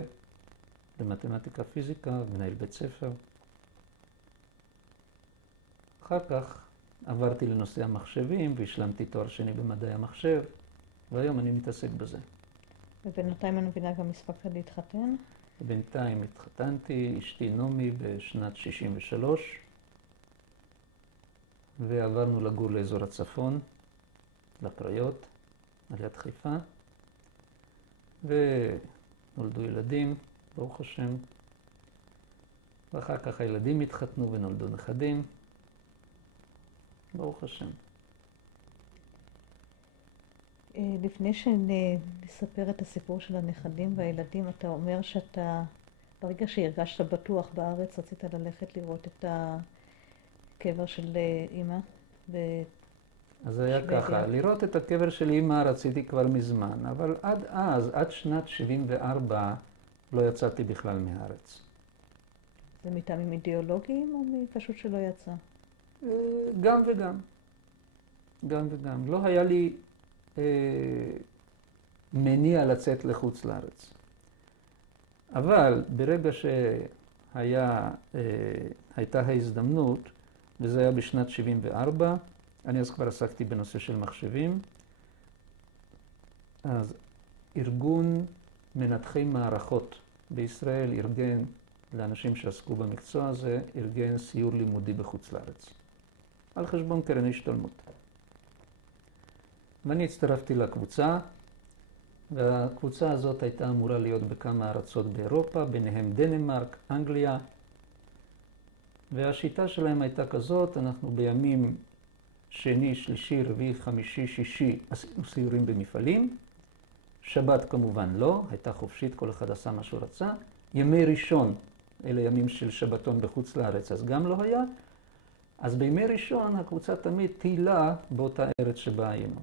למתמטיקה פיזיקה, מנהל בית ספר. אחר כך עברתי לנושא המחשבים והשלמתי תואר שני במדעי המחשב, והיום אני מתעסק בזה. ובינתיים אני מבינה גם הספקת להתחתן? בינתיים התחתנתי, אשתי נעמי בשנת 63, ועברנו לגור לאזור הצפון, לקריות, על יד חיפה, ונולדו ילדים, ברוך השם, ואחר כך הילדים התחתנו ונולדו נכדים, ברוך השם. לפני שנספר את הסיפור של הנכדים והילדים, אתה אומר שאתה, ברגע שהרגשת בטוח בארץ, רצית ללכת לראות את הקבר של אמא אז היה ככה, לראות את הקבר של אמא רציתי כבר מזמן, אבל עד אז, עד שנת 74, לא יצאתי בכלל מהארץ. זה מטעמים אידיאולוגיים או פשוט שלא יצא? גם וגם. גם וגם. לא היה לי מניע לצאת לחוץ לארץ. אבל ברגע שהייתה ההזדמנות, וזה היה בשנת 74, אני אז כבר עסקתי בנושא של מחשבים, אז ארגון מנתחי מערכות בישראל ארגן לאנשים שעסקו במקצוע הזה, ארגן סיור לימודי בחוץ לארץ, על חשבון קרן השתלמות. ואני הצטרפתי לקבוצה, והקבוצה הזאת הייתה אמורה להיות בכמה ארצות באירופה, ביניהם דנמרק, אנגליה, והשיטה שלהם הייתה כזאת, אנחנו בימים שני, שלישי, רביעי, חמישי, שישי עשינו סיורים במפעלים, שבת כמובן לא, הייתה חופשית, כל אחד עשה מה שהוא רצה. ימי ראשון, אלה ימים של שבתון בחוץ לארץ, אז גם לא היה. אז בימי ראשון הקבוצה תמיד תהילה באותה ארץ שבה היינו.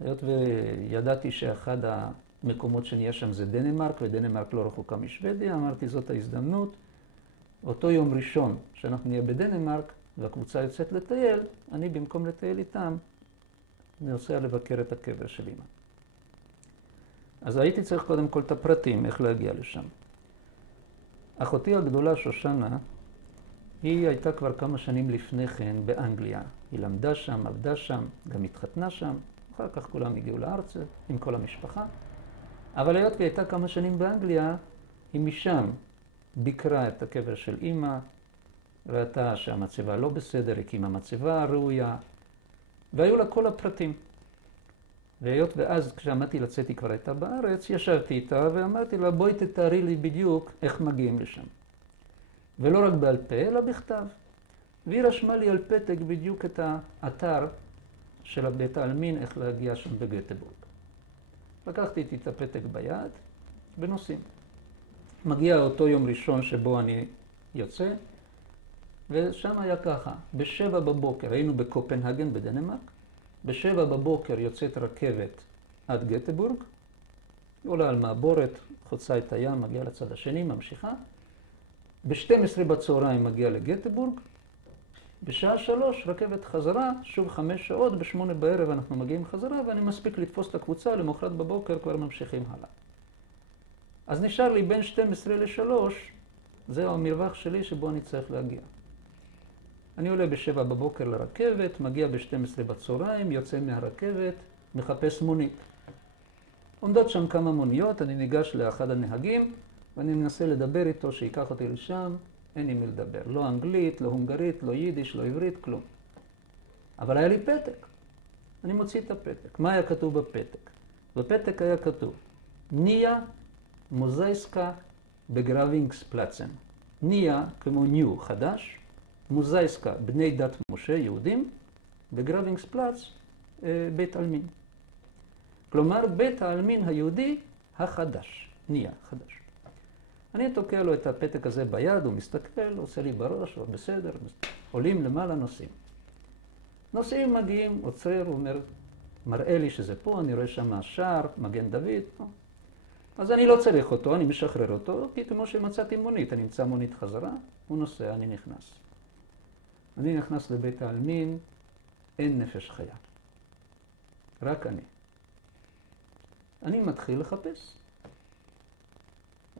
היות וידעתי שאחד המקומות שנהיה שם זה דנמרק, ודנמרק לא רחוקה משוודיה, אמרתי זאת ההזדמנות. אותו יום ראשון שאנחנו נהיה בדנמרק והקבוצה יוצאת לטייל, אני במקום לטייל איתם, נוסע לבקר את הקבר של אמא. אז הייתי צריך קודם כל את הפרטים, איך להגיע לשם. אחותי הגדולה, שושנה, היא הייתה כבר כמה שנים לפני כן באנגליה. היא למדה שם, עבדה שם, גם התחתנה שם. אחר כך כולם הגיעו לארץ עם כל המשפחה. אבל היות והיא הייתה כמה שנים באנגליה, היא משם ביקרה את הקבר של אמא, ראתה שהמצבה לא בסדר, הקימה מצבה ראויה, והיו לה כל הפרטים. והיות ואז כשעמדתי לצאת היא כבר הייתה בארץ, ישבתי איתה ואמרתי לה, בואי תתארי לי בדיוק איך מגיעים לשם. ולא רק בעל פה, אלא בכתב. והיא רשמה לי על פתק בדיוק את האתר של בית העלמין, איך להגיע שם בגוטבורג. לקחתי איתי את הפתק ביד ונוסעים. מגיע אותו יום ראשון שבו אני יוצא, ושם היה ככה, ב7 בבוקר, היינו בקופנהגן בדנמרק, ב7 בבוקר יוצאת רכבת עד גוטבורג, עולה על מעבורת, חוצה את הים, מגיעה לצד השני, ממשיכה. ב12 בצהריים מגיעה לגוטבורג, בשעה 3 רכבת חזרה, שוב 5 שעות, ב8 בערב אנחנו מגיעים חזרה, ואני מספיק לתפוס את הקבוצה, למחרת בבוקר כבר ממשיכים הלאה. אז נשאר לי בין 12 ל3, זהו המרווח שלי שבו אני צריך להגיע. אני עולה ב7 בבוקר לרכבת, מגיע ב12 בצהריים, יוצא מהרכבת, מחפש מונית. עומדות שם כמה מוניות, אני ניגש לאחד הנהגים, ואני מנסה לדבר איתו, שיקח אותי לשם, אין עם מי לדבר. לא אנגלית, לא הונגרית, לא יידיש, לא עברית, כלום. אבל היה לי פתק. אני מוציא את הפתק. מה היה כתוב בפתק? בפתק היה כתוב, ניה מוזייסקה בגרווינגספלצן. ניה כמו ניו, חדש, מוזייסקה, בני דת משה, יהודים, בגרווינגספלץ, בית עלמין. כלומר, בית העלמין היהודי החדש, ניה, חדש. אני תוקע לו את הפתק הזה ביד, הוא מסתכל, עושה לי בראש, הוא בסדר, עולים למעלה, נוסעים. נוסעים, מגיעים, עוצר, הוא אומר, מראה לי שזה פה, אני רואה שם שער, מגן דוד. אז אני לא צריך אותו, אני משחרר אותו, כי כמו שמצאתי מונית, אני אמצא מונית חזרה, הוא נוסע, אני נכנס. אני נכנס לבית העלמין, אין נפש חיה. רק אני. אני מתחיל לחפש.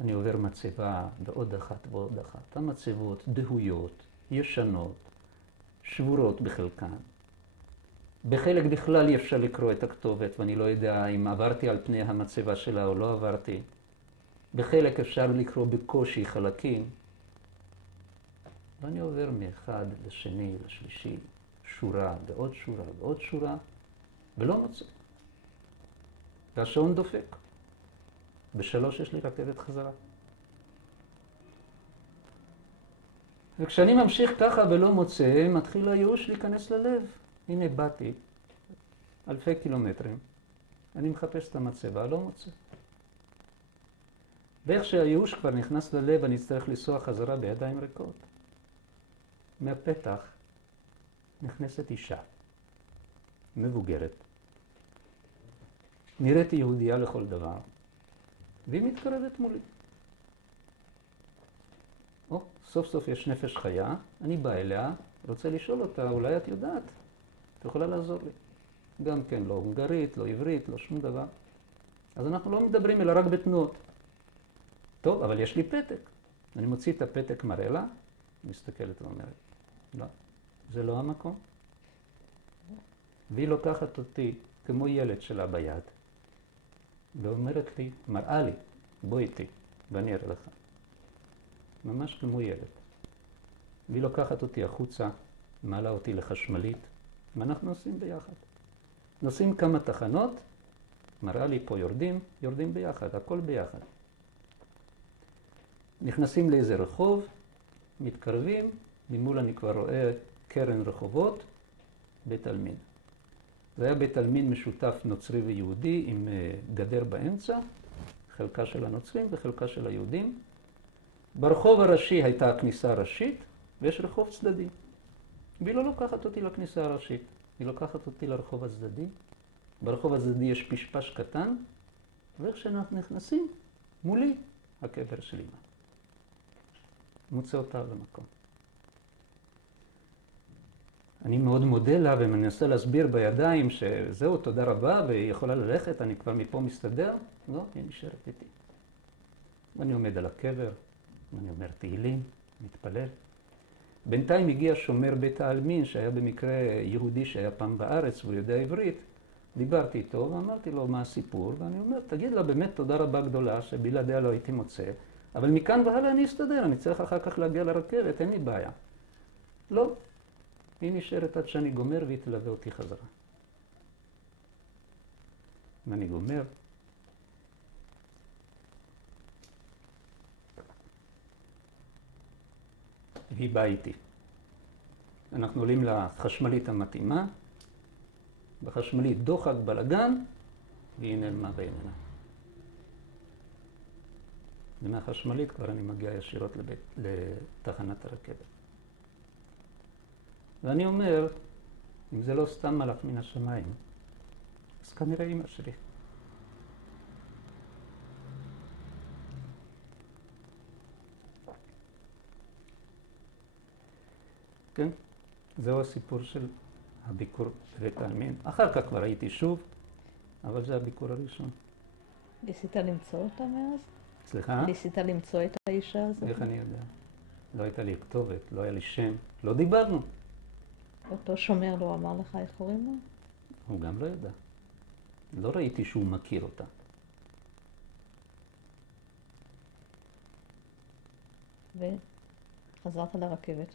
אני עובר מצבה בעוד אחת ועוד אחת. המצבות דהויות, ישנות, שבורות בחלקן. בחלק בכלל אי אפשר לקרוא את הכתובת, ואני לא יודע אם עברתי על פני המצבה שלה או לא עברתי. בחלק אפשר לקרוא בקושי חלקים. ואני עובר מאחד לשני, לשלישי, שורה ועוד שורה ועוד שורה, ולא מוצא. והשעון דופק. ב3 יש לי רכבת חזרה. וכשאני ממשיך ככה ולא מוצא, מתחיל הייאוש להיכנס ללב. הנה באתי, אלפי קילומטרים, אני מחפש את המצבה, לא מוצא. ואיך שהייאוש כבר נכנס ללב, אני אצטרך לנסוע חזרה בידיים ריקות. מהפתח נכנסת אישה, מבוגרת. נראית יהודייה לכל דבר, והיא מתקרבת מולי. סוף סוף יש נפש חיה, אני בא אליה, רוצה לשאול אותה, אולי את יודעת, את יכולה לעזור לי. גם כן, לא הונגרית, לא עברית, לא שום דבר. אז אנחנו לא מדברים אלא רק בתנועות. טוב, אבל יש לי פתק. אני מוציא את הפתק, מראה לה, מסתכלת ואומרת, לא, זה לא המקום. והיא לוקחת אותי כמו ילד שלה ביד, ואומרת לי, מראה לי, בוא איתי, ואני אראה לך. ממש כמו ילד. והיא לוקחת אותי החוצה, מעלה אותי לחשמלית, ואנחנו נוסעים ביחד. נוסעים כמה תחנות, מראה לי פה יורדים ביחד, הכל ביחד. נכנסים לאיזה רחוב, מתקרבים, ממול אני כבר רואה קרן רחובות, בית עלמין. זה היה בית עלמין משותף נוצרי ויהודי עם גדר באמצע, חלקה של הנוצרים וחלקה של היהודים. ברחוב הראשי הייתה הכניסה הראשית, ויש רחוב צדדי. והיא לא לוקחת אותי לכניסה הראשית, היא לוקחת אותי לרחוב הצדדי. ברחוב הצדדי יש פשפש קטן, ואיך שאנחנו נכנסים, מולי הקבר של אמא. מוצא אותה במקום. אני מאוד מודה לה ומנסה להסביר בידיים שזהו, תודה רבה, והיא יכולה ללכת, אני כבר מפה מסתדר. לא, היא נשארת איתי. ואני עומד על הקבר, ואני אומר תהילים, מתפלל. בינתיים הגיע שומר בית העלמין, שהיה במקרה יהודי שהיה פעם בארץ והוא יודע עברית. דיברתי איתו ואמרתי לו מה הסיפור, ואני אומר, תגיד לה באמת תודה רבה גדולה שבלעדיה לא הייתי מוצא, אבל מכאן והלאה אני אסתדר, אני צריך אחר כך להגיע לרכבת, אין לי בעיה. לא, היא נשארת עד שאני גומר והיא תלווה אותי חזרה. ואני גומר. והיא באה איתי. אנחנו עולים לחשמלית המתאימה, בחשמלית דוחק בלגן, והיא נעלמה בעינינה. ומהחשמלית כבר אני מגיע ישירות לתחנת הרכבת. ואני אומר, אם זה לא סתם מלאך מן השמיים, אז כנראה אמא שלי. כן? זהו הסיפור של הביקור בבית העלמין. אחר כך כבר הייתי שוב, אבל זה הביקור הראשון. ניסית למצוא אותה מאז? סליחה? ניסית למצוא את האישה הזאת? איך אני יודע? לא הייתה לי כתובת, לא היה לי שם, לא דיברנו. אותו שומר לא אמר לך איך קוראים לו? הוא גם לא ידע. לא ראיתי שהוא מכיר אותה. וחזרת לרכבת.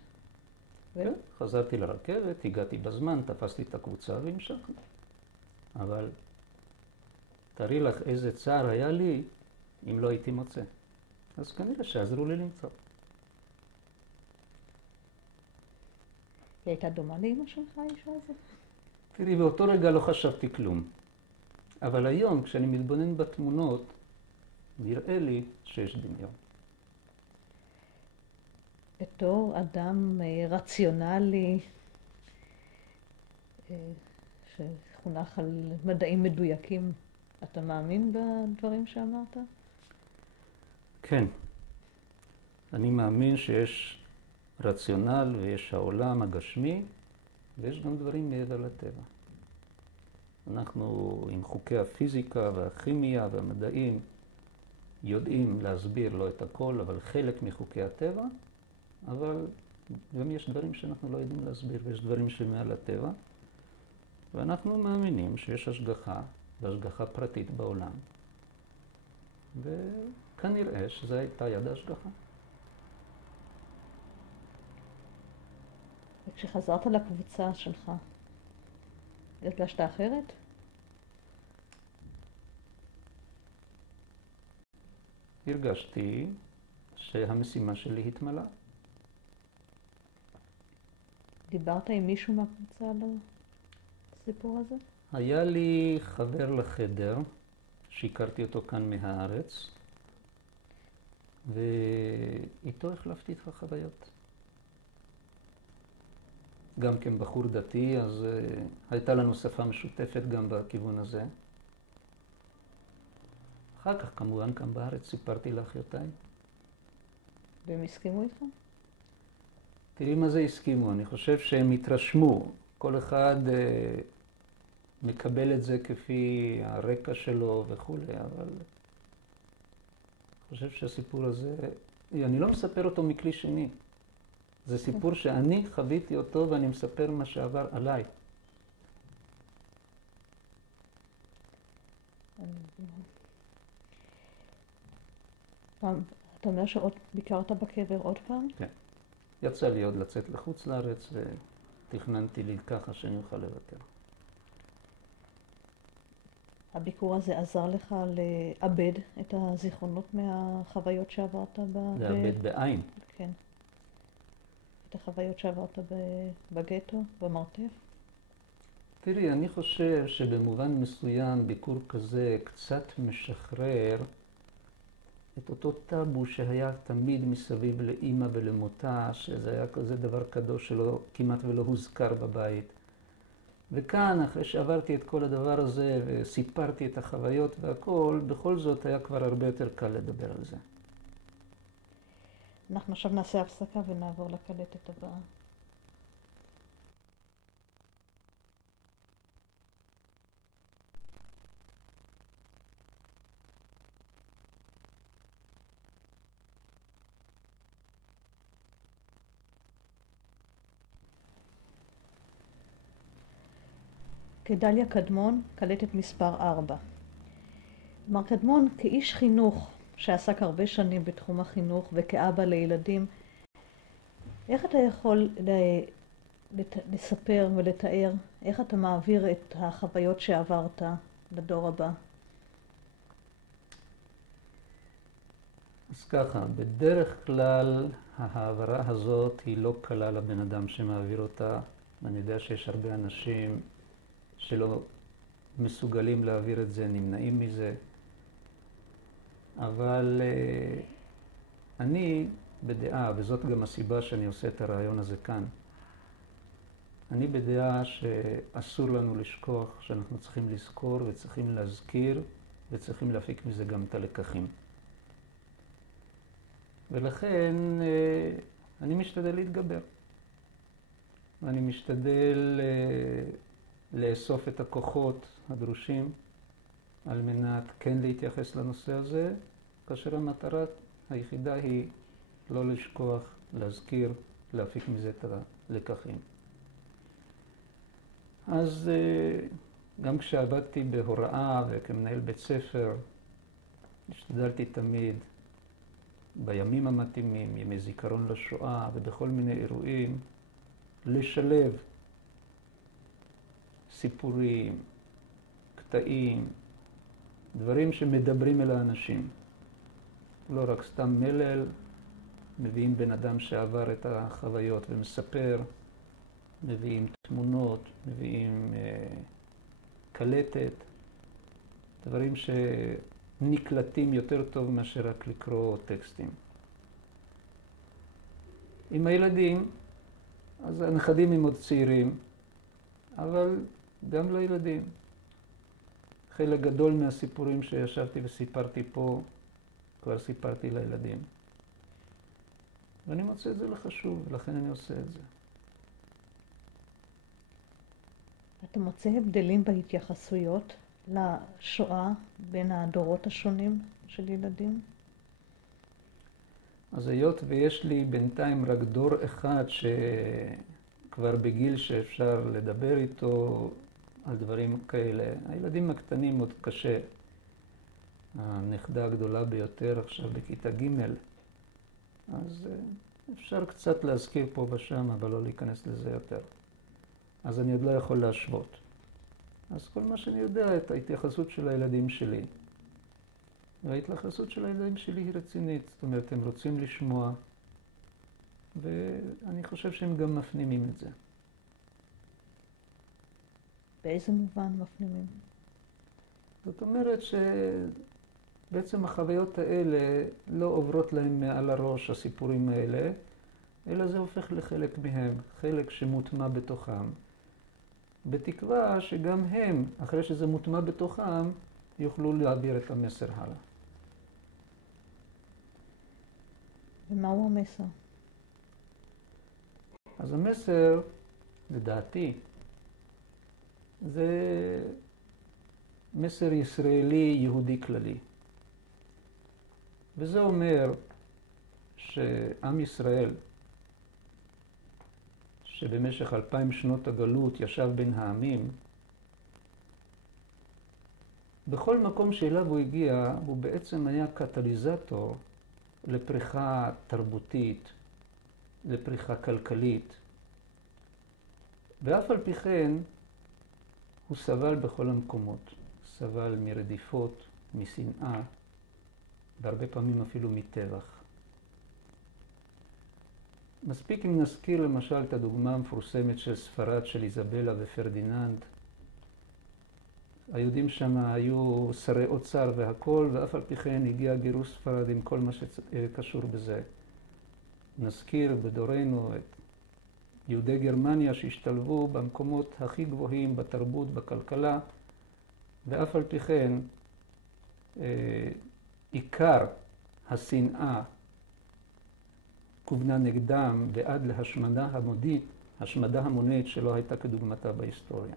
כן, חזרתי לרכבת, הגעתי בזמן, תפסתי את הקבוצה והמשכנו. אבל תראי לך איזה צער היה לי אם לא הייתי מוצא. אז כנראה שעזרו לי למצוא. היא הייתה דומה לאמא שלך, האישה הזאת? תראי, באותו רגע לא חשבתי כלום. אבל היום, כשאני מתבונן בתמונות, נראה לי שיש דמיון. בתור אדם רציונלי, שחונך על מדעים מדויקים, אתה מאמין בדברים שאמרת? כן. אני מאמין שיש רציונל ויש העולם הגשמי, ויש גם דברים מעבר לטבע. אנחנו עם חוקי הפיזיקה והכימיה והמדעים יודעים להסביר לא את הכל, אבל חלק מחוקי הטבע, אבל גם יש דברים שאנחנו לא יודעים להסביר, ויש דברים שמעל הטבע, ואנחנו מאמינים שיש השגחה, והשגחה פרטית בעולם, וכנראה שזו הייתה יד ההשגחה. וכשחזרת לקבוצה שלך, הרגשת אחרת? הרגשתי שהמשימה שלי התמלאה. דיברת עם מישהו מהקבוצה על הסיפור הזה? היה לי חבר לחדר, שהכרתי אותו כאן מהארץ, ואיתו החלפתי את החוויות. גם כן בחור דתי, אז הייתה לנו שפה משותפת גם בכיוון הזה. אחר כך, כמובן, כאן בארץ סיפרתי לאחיותיי. והם הסכימו איתך? תראי מה זה הסכימו, אני חושב שהם התרשמו. כל אחד מקבל את זה כפי הרקע שלו וכו', אבל אני חושב שהסיפור הזה, אני לא מספר אותו מכלי שני. זה סיפור שאני חוויתי אותו ואני מספר מה שעבר עליי. אתה אומר שעוד ביקרת בקבר עוד פעם? כן. יצא לי עוד לצאת לחוץ לארץ ותכננתי לי ככה שאני אוכל לבקר. הביקור הזה עזר לך לאבד את הזיכרונות מהחוויות שעברת לאבד בעין. כן. את החוויות שעברת בגטו, במרתף? תראי, אני חושב שבמובן מסוים ביקור כזה קצת משחרר את אותו טאבו שהיה תמיד מסביב לאמא ולמותה, שזה היה כזה דבר קדוש שלא כמעט ולא הוזכר בבית. וכאן, אחרי שעברתי את כל הדבר הזה וסיפרתי את החוויות והכל, בכל זאת היה כבר הרבה יותר קל לדבר על זה. אנחנו עכשיו נעשה הפסקה ונעבור לקלטת הבאה. גדליה קדמון, קלטת מספר 4. מר קדמון, כאיש חינוך שעסק הרבה שנים בתחום החינוך וכאבא לילדים, איך אתה יכול לספר ולתאר איך אתה מעביר את החוויות שעברת לדור הבא? אז ככה, בדרך כלל ההעברה הזאת היא לא קלה לבן אדם שמעביר אותה. אני יודע שיש הרבה אנשים שלא מסוגלים להעביר את זה, נמנעים מזה. אבל אני בדעה, וזאת גם הסיבה שאני עושה את הרעיון הזה כאן, אני בדעה שאסור לנו לשכוח, שאנחנו צריכים לזכור וצריכים להזכיר וצריכים להפיק מזה גם את הלקחים. ולכן אני משתדל להתגבר. ואני משתדל לאסוף את הכוחות הדרושים על מנת כן להתייחס לנושא הזה, כאשר המטרה היחידה היא לא לשכוח, להזכיר, להפיק מזה את הלקחים. אז גם כשעבדתי בהוראה וכמנהל בית ספר, השתדלתי תמיד בימים המתאימים, ימי זיכרון לשואה ובכל מיני אירועים, לשלב סיפורים, קטעים, דברים שמדברים אל האנשים. לא רק סתם מלל, מביאים בן אדם שעבר את החוויות ומספר, מביאים תמונות, מביאים קלטת, דברים שנקלטים יותר טוב מאשר רק לקרוא טקסטים. עם הילדים, אז הנכדים הם עוד צעירים, אבל גם לילדים. חלק גדול מהסיפורים שישבתי וסיפרתי פה, כבר סיפרתי לילדים. ואני מוצא את זה לחשוב, ולכן אני עושה את זה. אתה מוצא הבדלים בהתייחסויות לשואה בין הדורות השונים של ילדים? אז היות ויש לי בינתיים רק דור אחד שכבר בגיל שאפשר לדבר איתו על דברים כאלה, הילדים הקטנים עוד קשה. הנכדה הגדולה ביותר עכשיו בכיתה ג', אז אפשר קצת להזכיר פה ושם, אבל לא להיכנס לזה יותר. אז אני עוד לא יכול להשוות. אז כל מה שאני יודע, את ההתייחסות של הילדים שלי. וההתייחסות של הילדים שלי היא רצינית. זאת אומרת, הם רוצים לשמוע, ואני חושב שהם גם מפנימים את זה. באיזה מובן מפנימים? זאת אומרת שבעצם החוויות האלה לא עוברות להם מעל הראש, הסיפורים האלה, אלא זה הופך לחלק מהם, חלק שמוטמע בתוכם. בתקווה שגם הם, אחרי שזה מוטמע בתוכם, יוכלו להעביר את המסר הלאה. ומהו המסר? אז המסר, לדעתי, זה מסר ישראלי יהודי כללי. וזה אומר שעם ישראל, שבמשך 2000 שנות הגלות ישב בין העמים, בכל מקום שאליו הוא הגיע, הוא בעצם היה קטליזטור לפריחה תרבותית, לפריחה כלכלית. ואף על פי כן, הוא סבל בכל המקומות. סבל מרדיפות, משנאה, והרבה פעמים אפילו מטבח. מספיק אם נזכיר למשל את הדוגמה המפורסמת של ספרד של איזבלה ופרדיננד. היהודים שם היו שרי אוצר והכל, ואף על פי כן הגיע גירוש ספרד עם כל מה שקשור בזה. נזכיר בדורנו את יהודי גרמניה שהשתלבו במקומות הכי גבוהים בתרבות, בכלכלה, ואף על פי כן עיקר השנאה כוונה נגדם ועד להשמדה המונית, השמדה המונית שלא הייתה כדוגמתה בהיסטוריה.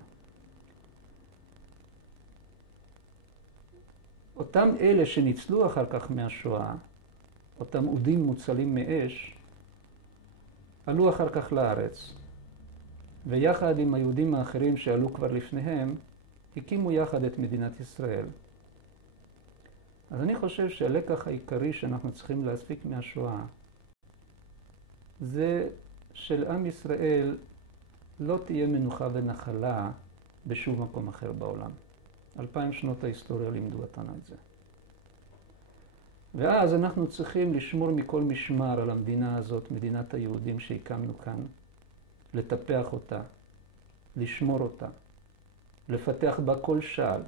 אותם אלה שניצלו אחר כך מהשואה, אותם אודים מוצלים מאש, עלו אחר כך לארץ, ויחד עם היהודים האחרים שעלו כבר לפניהם, הקימו יחד את מדינת ישראל. אז אני חושב שהלקח העיקרי שאנחנו צריכים להספיק מהשואה, זה של עם ישראל לא תהיה מנוחה ונחלה בשום מקום אחר בעולם. 2000 שנות ההיסטוריה לימדו אותנו את זה. ואז אנחנו צריכים לשמור מכל משמר על המדינה הזאת, מדינת היהודים שהקמנו כאן, לטפח אותה, לשמור אותה, לפתח בה כל שעל,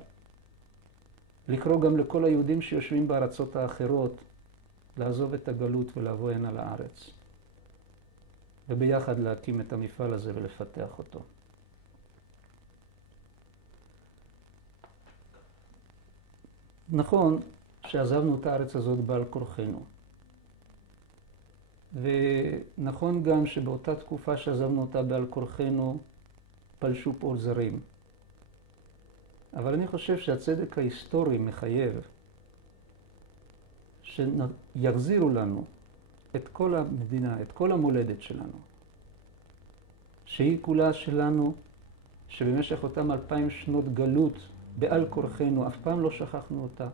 לקרוא גם לכל היהודים שיושבים בארצות האחרות, לעזוב את הגלות ולבוא הנה לארץ. וביחד להקים את המפעל הזה ולפתח אותו. נכון שעזבנו את הארץ הזאת בעל כורחנו. ונכון גם שבאותה תקופה שעזבנו אותה בעל כורחנו, פלשו פה זרים. אבל אני חושב שהצדק ההיסטורי מחייב שיחזירו לנו את כל המדינה, את כל המולדת שלנו, שהיא כולה שלנו, שבמשך אותם 2000 שנות גלות בעל כורחנו, אף פעם לא שכחנו אותה.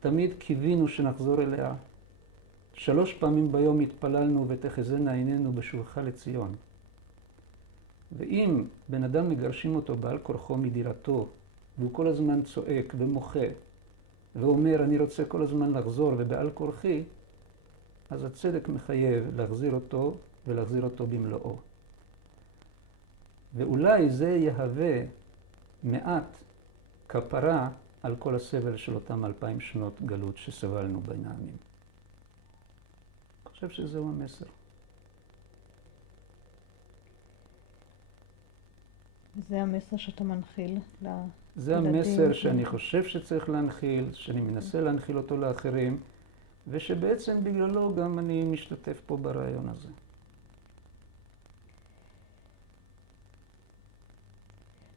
תמיד קיווינו שנחזור אליה, 3 פעמים ביום התפללנו ותחזינה עינינו בשובך לציון. ואם בן אדם מגרשים אותו בעל כורחו מדירתו, והוא כל הזמן צועק ומוחה, ואומר אני רוצה כל הזמן לחזור ובעל כורחי, אז הצדק מחייב להחזיר אותו ולהחזיר אותו במלואו. ואולי זה יהווה מעט כפרה על כל הסבל של אותם 2000 שנות גלות שסבלנו בין העמים. אני חושב שזהו המסר. זה המסר שאתה מנחיל לילדים. זה המסר שאני חושב שצריך להנחיל, שאני מנסה להנחיל אותו לאחרים, ושבעצם בגללו גם אני משתתף פה ברעיון הזה.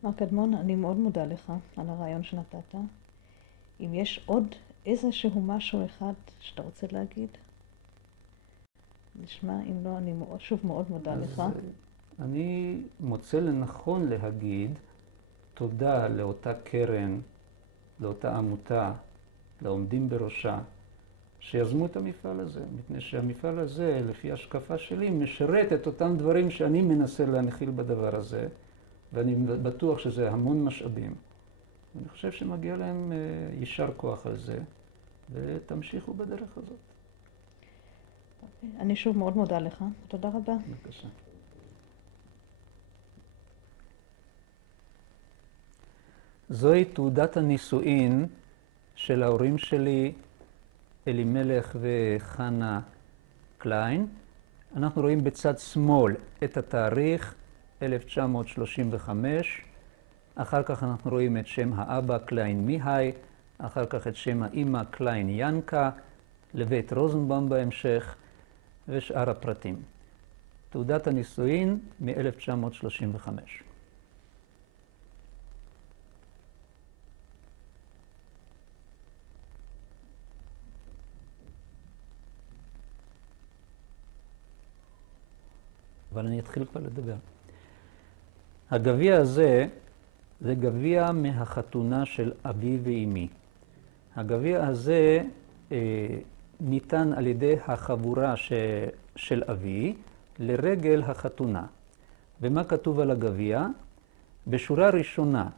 מר קדמון, אני מאוד מודה לך על הרעיון שנתת. אם יש עוד איזשהו משהו אחד שאתה רוצה להגיד, נשמע, אם לא, אני שוב מאוד מודה לך. אני מוצא לנכון להגיד תודה לאותה קרן, לאותה עמותה, לעומדים בראשה, שיזמו את המפעל הזה, מפני שהמפעל הזה, לפי השקפה שלי, משרת את אותם דברים שאני מנסה להנחיל בדבר הזה, ואני בטוח שזה המון משאבים. אני חושב שמגיע להם יישר כוח על זה, ותמשיכו בדרך הזאת. אני שוב מאוד מודה לך. תודה רבה. בבקשה. זוהי תעודת הנישואין של ההורים שלי, אלימלך וחנה קליין. אנחנו רואים בצד שמאל את התאריך 1935, אחר כך אנחנו רואים את שם האבא קליין מיהי, אחר כך את שם האמא קליין ינקה, לבית רוזנבאום בהמשך, ושאר הפרטים. תעודת הנישואין מ-1935. אבל אני אתחיל כבר לדבר. הגביע הזה זה גביע מהחתונה של אבי ואמי. הגביע הזה ניתן על ידי החבורה של אבי לרגל החתונה. ומה כתוב על הגביע? בשורה ראשונה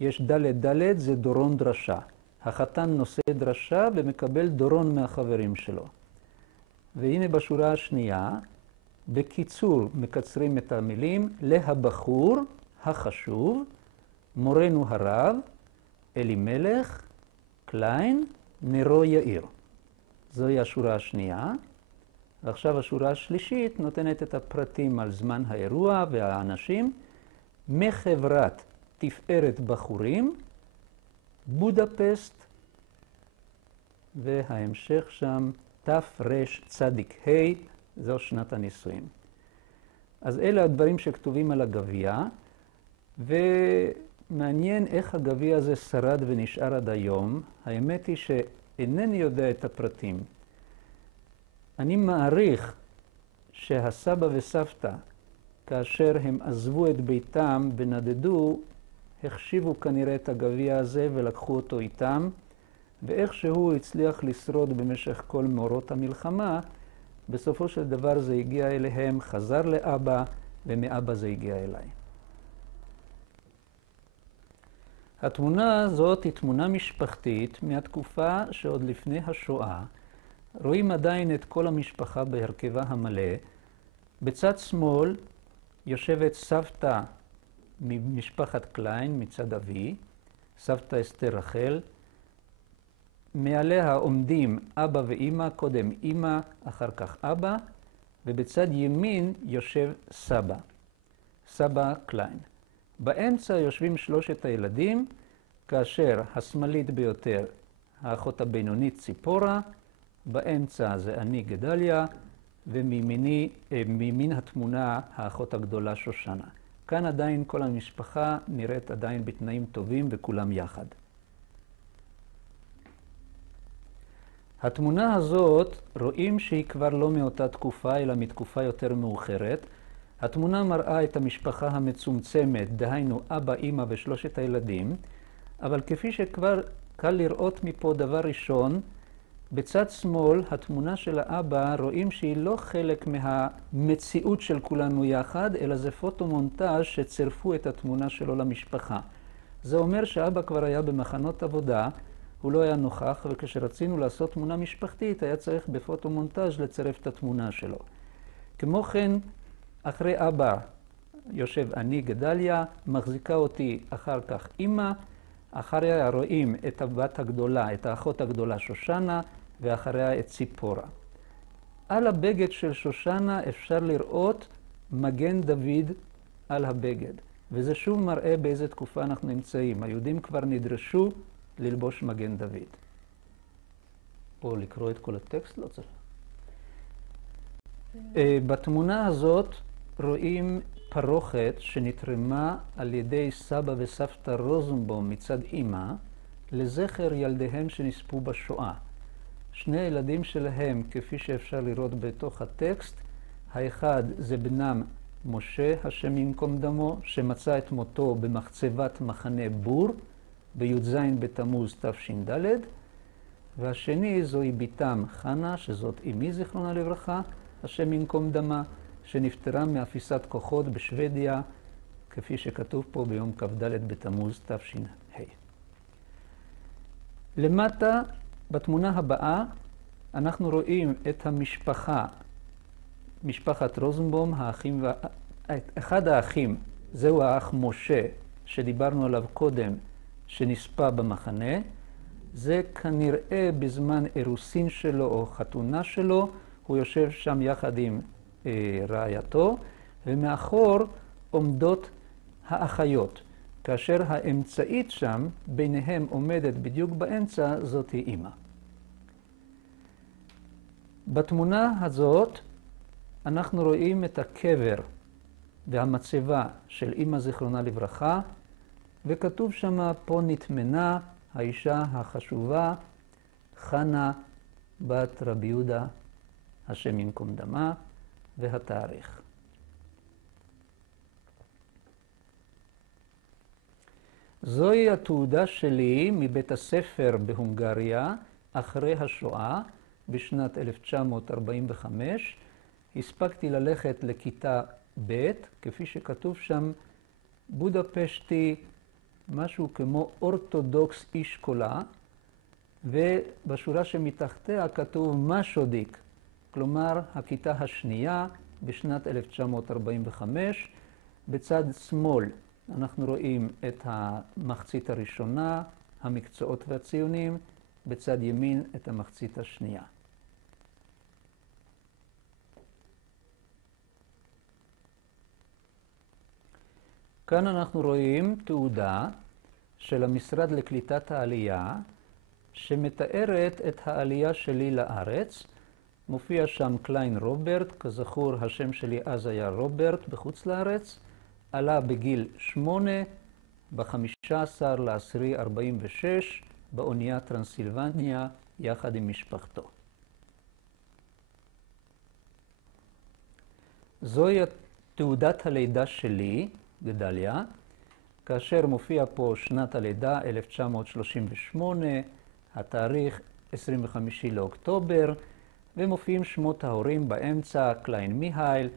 יש ד' זה דורון דרשה. החתן נושא דרשה ומקבל דורון מהחברים שלו. והנה בשורה השנייה, בקיצור מקצרים את המילים, להבחור החשוב, מורנו הרב, אלימלך, קליין, נרו יאיר. זוהי השורה השנייה. ועכשיו השורה השלישית נותנת את הפרטים על זמן האירוע והאנשים. מחברת תפארת בחורים, בודפסט, וההמשך שם תרצ"ה, זו שנת הנישואים. אז אלה הדברים שכתובים על הגביע, ומעניין איך הגביע הזה שרד ונשאר עד היום. האמת היא שאינני יודע את הפרטים. אני מעריך שהסבא וסבתא, כאשר הם עזבו את ביתם ונדדו, החשיבו כנראה את הגביע הזה ולקחו אותו איתם, ואיכשהו הצליח לשרוד במשך כל מאורות המלחמה. בסופו של דבר זה הגיע אליהם, חזר לאבא, ומאבא זה הגיע אליי. התמונה הזאת היא תמונה משפחתית מהתקופה שעוד לפני השואה. רואים עדיין את כל המשפחה בהרכבה המלא. בצד שמאל יושבת סבתא ממשפחת קליין מצד אבי, סבתא אסתר רחל. מעליה עומדים אבא ואמא, קודם אמא, אחר כך אבא, ובצד ימין יושב סבא, סבא קליין. באמצע יושבים שלושת הילדים, כאשר השמאלית ביותר, האחות הבינונית ציפורה, באמצע זה אני גדליה, ומימין התמונה האחות הגדולה שושנה. כאן עדיין כל המשפחה נראית עדיין בתנאים טובים וכולם יחד. התמונה הזאת רואים שהיא כבר לא מאותה תקופה, אלא מתקופה יותר מאוחרת. התמונה מראה את המשפחה המצומצמת, דהיינו אבא, אמא ושלושת הילדים, אבל כפי שכבר קל לראות מפה דבר ראשון, בצד שמאל, התמונה של האבא, רואים שהיא לא חלק מהמציאות של כולנו יחד, אלא זה פוטומונטאז' שצירפו את התמונה שלו למשפחה. זה אומר שאבא כבר היה במחנות עבודה, הוא לא היה נוכח, וכשרצינו לעשות תמונה משפחתית, היה צריך בפוטומונטאז' לצרף את התמונה שלו. כמו כן, אחרי אבא יושב אני, גדליה, מחזיקה אותי אחר כך אמא, אחריה רואים את הבת הגדולה, את האחות הגדולה שושנה, ואחריה את ציפורה. על הבגד של שושנה אפשר לראות מגן דוד על הבגד, וזה שוב מראה באיזה תקופה אנחנו נמצאים. היהודים כבר נדרשו ללבוש מגן דוד. או לקרוא את כל הטקסט? לא צריך. בתמונה הזאת רואים פרוכת שנתרמה על ידי סבא וסבתא רוזנבום מצד אמא לזכר ילדיהם שנספו בשואה. שני ילדים שלהם, כפי שאפשר לראות בתוך הטקסט, האחד זה בנם משה, השם ייקום דמו, שמצא את מותו במחצבת מחנה בור בי"ז בתמוז תש"ד, והשני זוהי ביתם חנה, שזאת אמי זיכרונה לברכה, השם ייקום דמה, שנפטרה מאפיסת כוחות בשוודיה, כפי שכתוב פה ביום כ"ד בתמוז תש"ה. למטה, בתמונה הבאה, אנחנו רואים את המשפחה, משפחת רוזנבום, אחד האחים, זהו האח משה, שדיברנו עליו קודם, שנספה במחנה. זה כנראה בזמן אירוסין שלו או חתונה שלו, הוא יושב שם יחד עם רעייתו, ומאחור עומדות האחיות. כאשר האמצעית שם, ביניהם עומדת בדיוק באמצע, זאת היא אמא. בתמונה הזאת אנחנו רואים את הקבר והמצבה של אמא זיכרונה לברכה, וכתוב שם פה נטמנה האישה החשובה, חנה בת רבי יהודה, השם ייקום דמה, והתאריך. זוהי התעודה שלי מבית הספר בהונגריה אחרי השואה בשנת 1945. הספקתי ללכת לכיתה ב', כפי שכתוב שם, בודפשטי, משהו כמו אורתודוקס אישקולה, ובשורה שמתחתיה כתוב משודיק, כלומר הכיתה השנייה בשנת 1945. בצד שמאל אנחנו רואים את המחצית הראשונה, המקצועות והציונים, בצד ימין את המחצית השנייה. כאן אנחנו רואים תעודה של המשרד לקליטת העלייה, שמתארת את העלייה שלי לארץ. מופיע שם קליין רוברט, כזכור השם שלי אז היה רוברט בחוץ לארץ, עלה בגיל 8, ב-15/10/46, באונייה טרנסילבניה, יחד עם משפחתו. זוהי תעודת הלידה שלי, גדליה, כאשר מופיע פה שנת הלידה 1938, התאריך 25 לאוקטובר, ומופיעים שמות ההורים באמצע, קליין מיהייל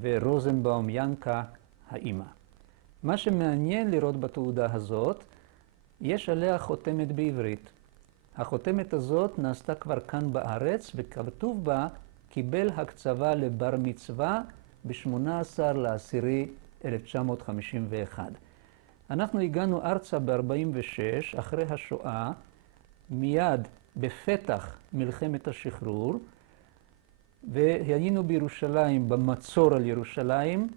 ורוזנבאום ינקה, האמא. מה שמעניין לראות בתעודה הזאת, יש עליה חותמת בעברית. החותמת הזאת נעשתה כבר כאן בארץ, וכתוב בה, קיבל הקצבה לבר מצווה ב-18/10/1951. אנחנו הגענו ארצה ב-46, אחרי השואה, מיד בפתח מלחמת השחרור, והיינו בירושלים, במצור על ירושלים,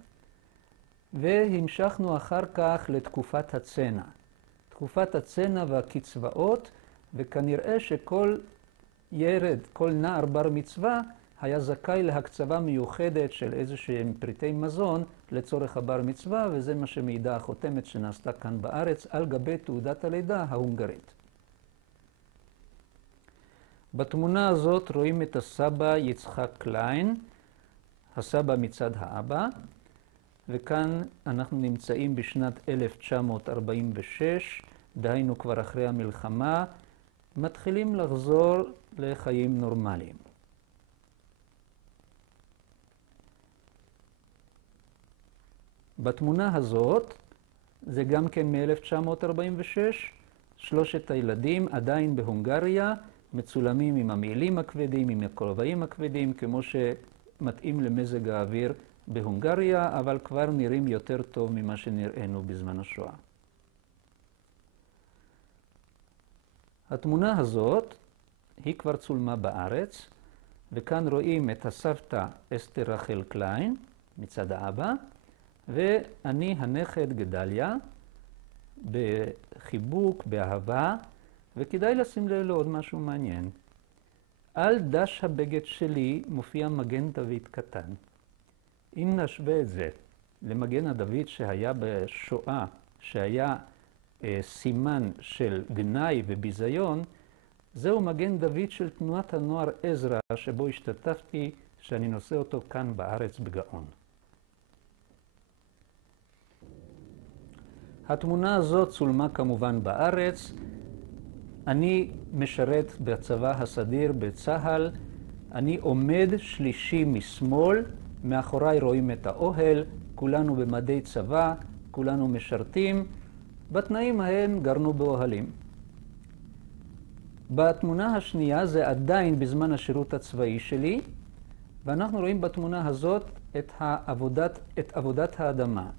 והמשכנו אחר כך לתקופת הצנע. תקופת הצנע והקצבאות, וכנראה שכל ילד, כל נער בר מצווה, היה זכאי להקצבה מיוחדת של איזשהם פריטי מזון לצורך הבר מצווה, וזה מה שמעידה החותמת שנעשתה כאן בארץ על גבי תעודת הלידה ההונגרית. בתמונה הזאת רואים את הסבא יצחק קליין, הסבא מצד האבא, וכאן אנחנו נמצאים בשנת 1946, דהיינו כבר אחרי המלחמה, מתחילים לחזור לחיים נורמליים. בתמונה הזאת, זה גם כן מ-1946, שלושת הילדים עדיין בהונגריה, מצולמים עם המעילים הכבדים, עם הכובעים הכבדים, כמו שמתאים למזג האוויר בהונגריה, אבל כבר נראים יותר טוב ממה שנראינו בזמן השואה. התמונה הזאת היא כבר צולמה בארץ, וכאן רואים את הסבתא אסתר רחל קליין מצד האבא, ואני הנכד גדליה, בחיבוק, באהבה, וכדאי לשים לב לעוד משהו מעניין. על דש הבגד שלי מופיע מגן דוד קטן. אם נשווה את זה למגן הדוד שהיה בשואה, שהיה סימן של גנאי וביזיון, זהו מגן דוד של תנועת הנוער עזרא, שבו השתתפתי, שאני נושא אותו כאן בארץ בגאון. התמונה הזאת צולמה כמובן בארץ. אני משרת בצבא הסדיר בצה"ל. אני עומד שלישי משמאל, מאחוריי רואים את האוהל, כולנו במדי צבא, כולנו משרתים. בתנאים ההם גרנו באוהלים. בתמונה השנייה זה עדיין בזמן השירות הצבאי שלי, ואנחנו רואים בתמונה הזאת את עבודת האדמה.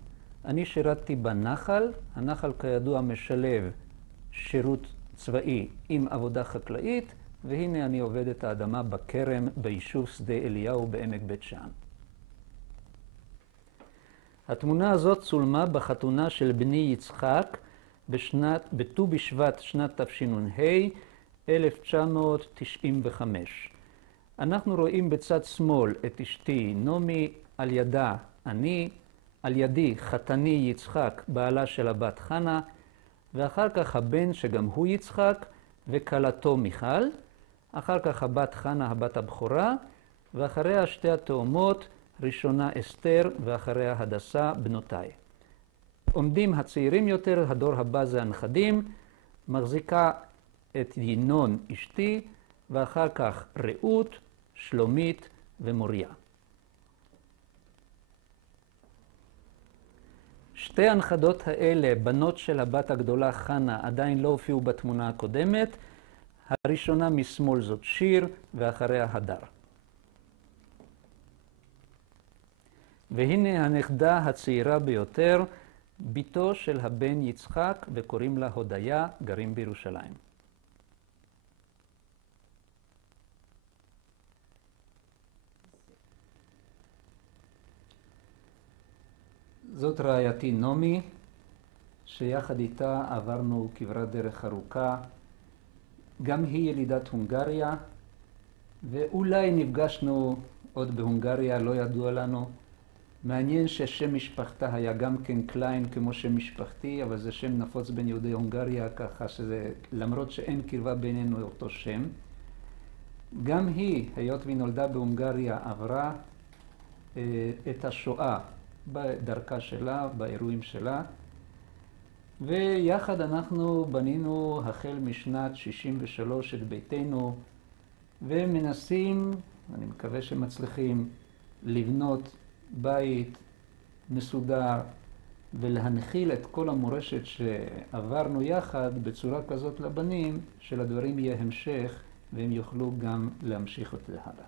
אני שירתתי בנחל, הנחל כידוע משלב שירות צבאי עם עבודה חקלאית, והנה אני עובד את האדמה בכרם ביישוב שדה אליהו בעמק בית שאן. התמונה הזאת צולמה בחתונה של בני יצחק בט"ו בשבט שנת תשנ"ה, 1995. אנחנו רואים בצד שמאל את אשתי נעמי, על ידה אני, על ידי חתני יצחק, בעלה של הבת חנה, ואחר כך הבן שגם הוא יצחק, וכלתו מיכל, אחר כך הבת חנה, הבת הבכורה, ואחריה שתי התאומות, ראשונה אסתר ואחריה הדסה, בנותיי. עומדים הצעירים יותר, הדור הבא זה הנכדים, מחזיקה את ינון אשתי, ואחר כך רעות, שלומית ומוריה. שתי הנכדות האלה, בנות של הבת הגדולה חנה, עדיין לא הופיעו בתמונה הקודמת. הראשונה משמאל זאת שיר, ואחריה הדר. והנה הנכדה הצעירה ביותר, ביתו של הבן יצחק, וקוראים לה הודיה, גרים בירושלים. זאת רעייתי נעמי, שיחד איתה עברנו כברת דרך ארוכה. גם היא ילידת הונגריה, ואולי נפגשנו עוד בהונגריה, לא ידוע לנו. מעניין ששם משפחתה היה גם כן קליין כמו שם משפחתי, אבל זה שם נפוץ בין יהודי הונגריה, ככה שזה, למרות שאין קרבה בינינו אותו שם. גם היא, היות והיא נולדה בהונגריה, עברה את השואה בדרכה שלה, באירועים שלה, ויחד אנחנו בנינו החל משנת 63 את ביתנו, ומנסים, אני מקווה שמצליחים, לבנות בית מסודר ולהנחיל את כל המורשת שעברנו יחד בצורה כזאת לבנים, שלדברים יהיה המשך והם יוכלו גם להמשיך את זה הלאה.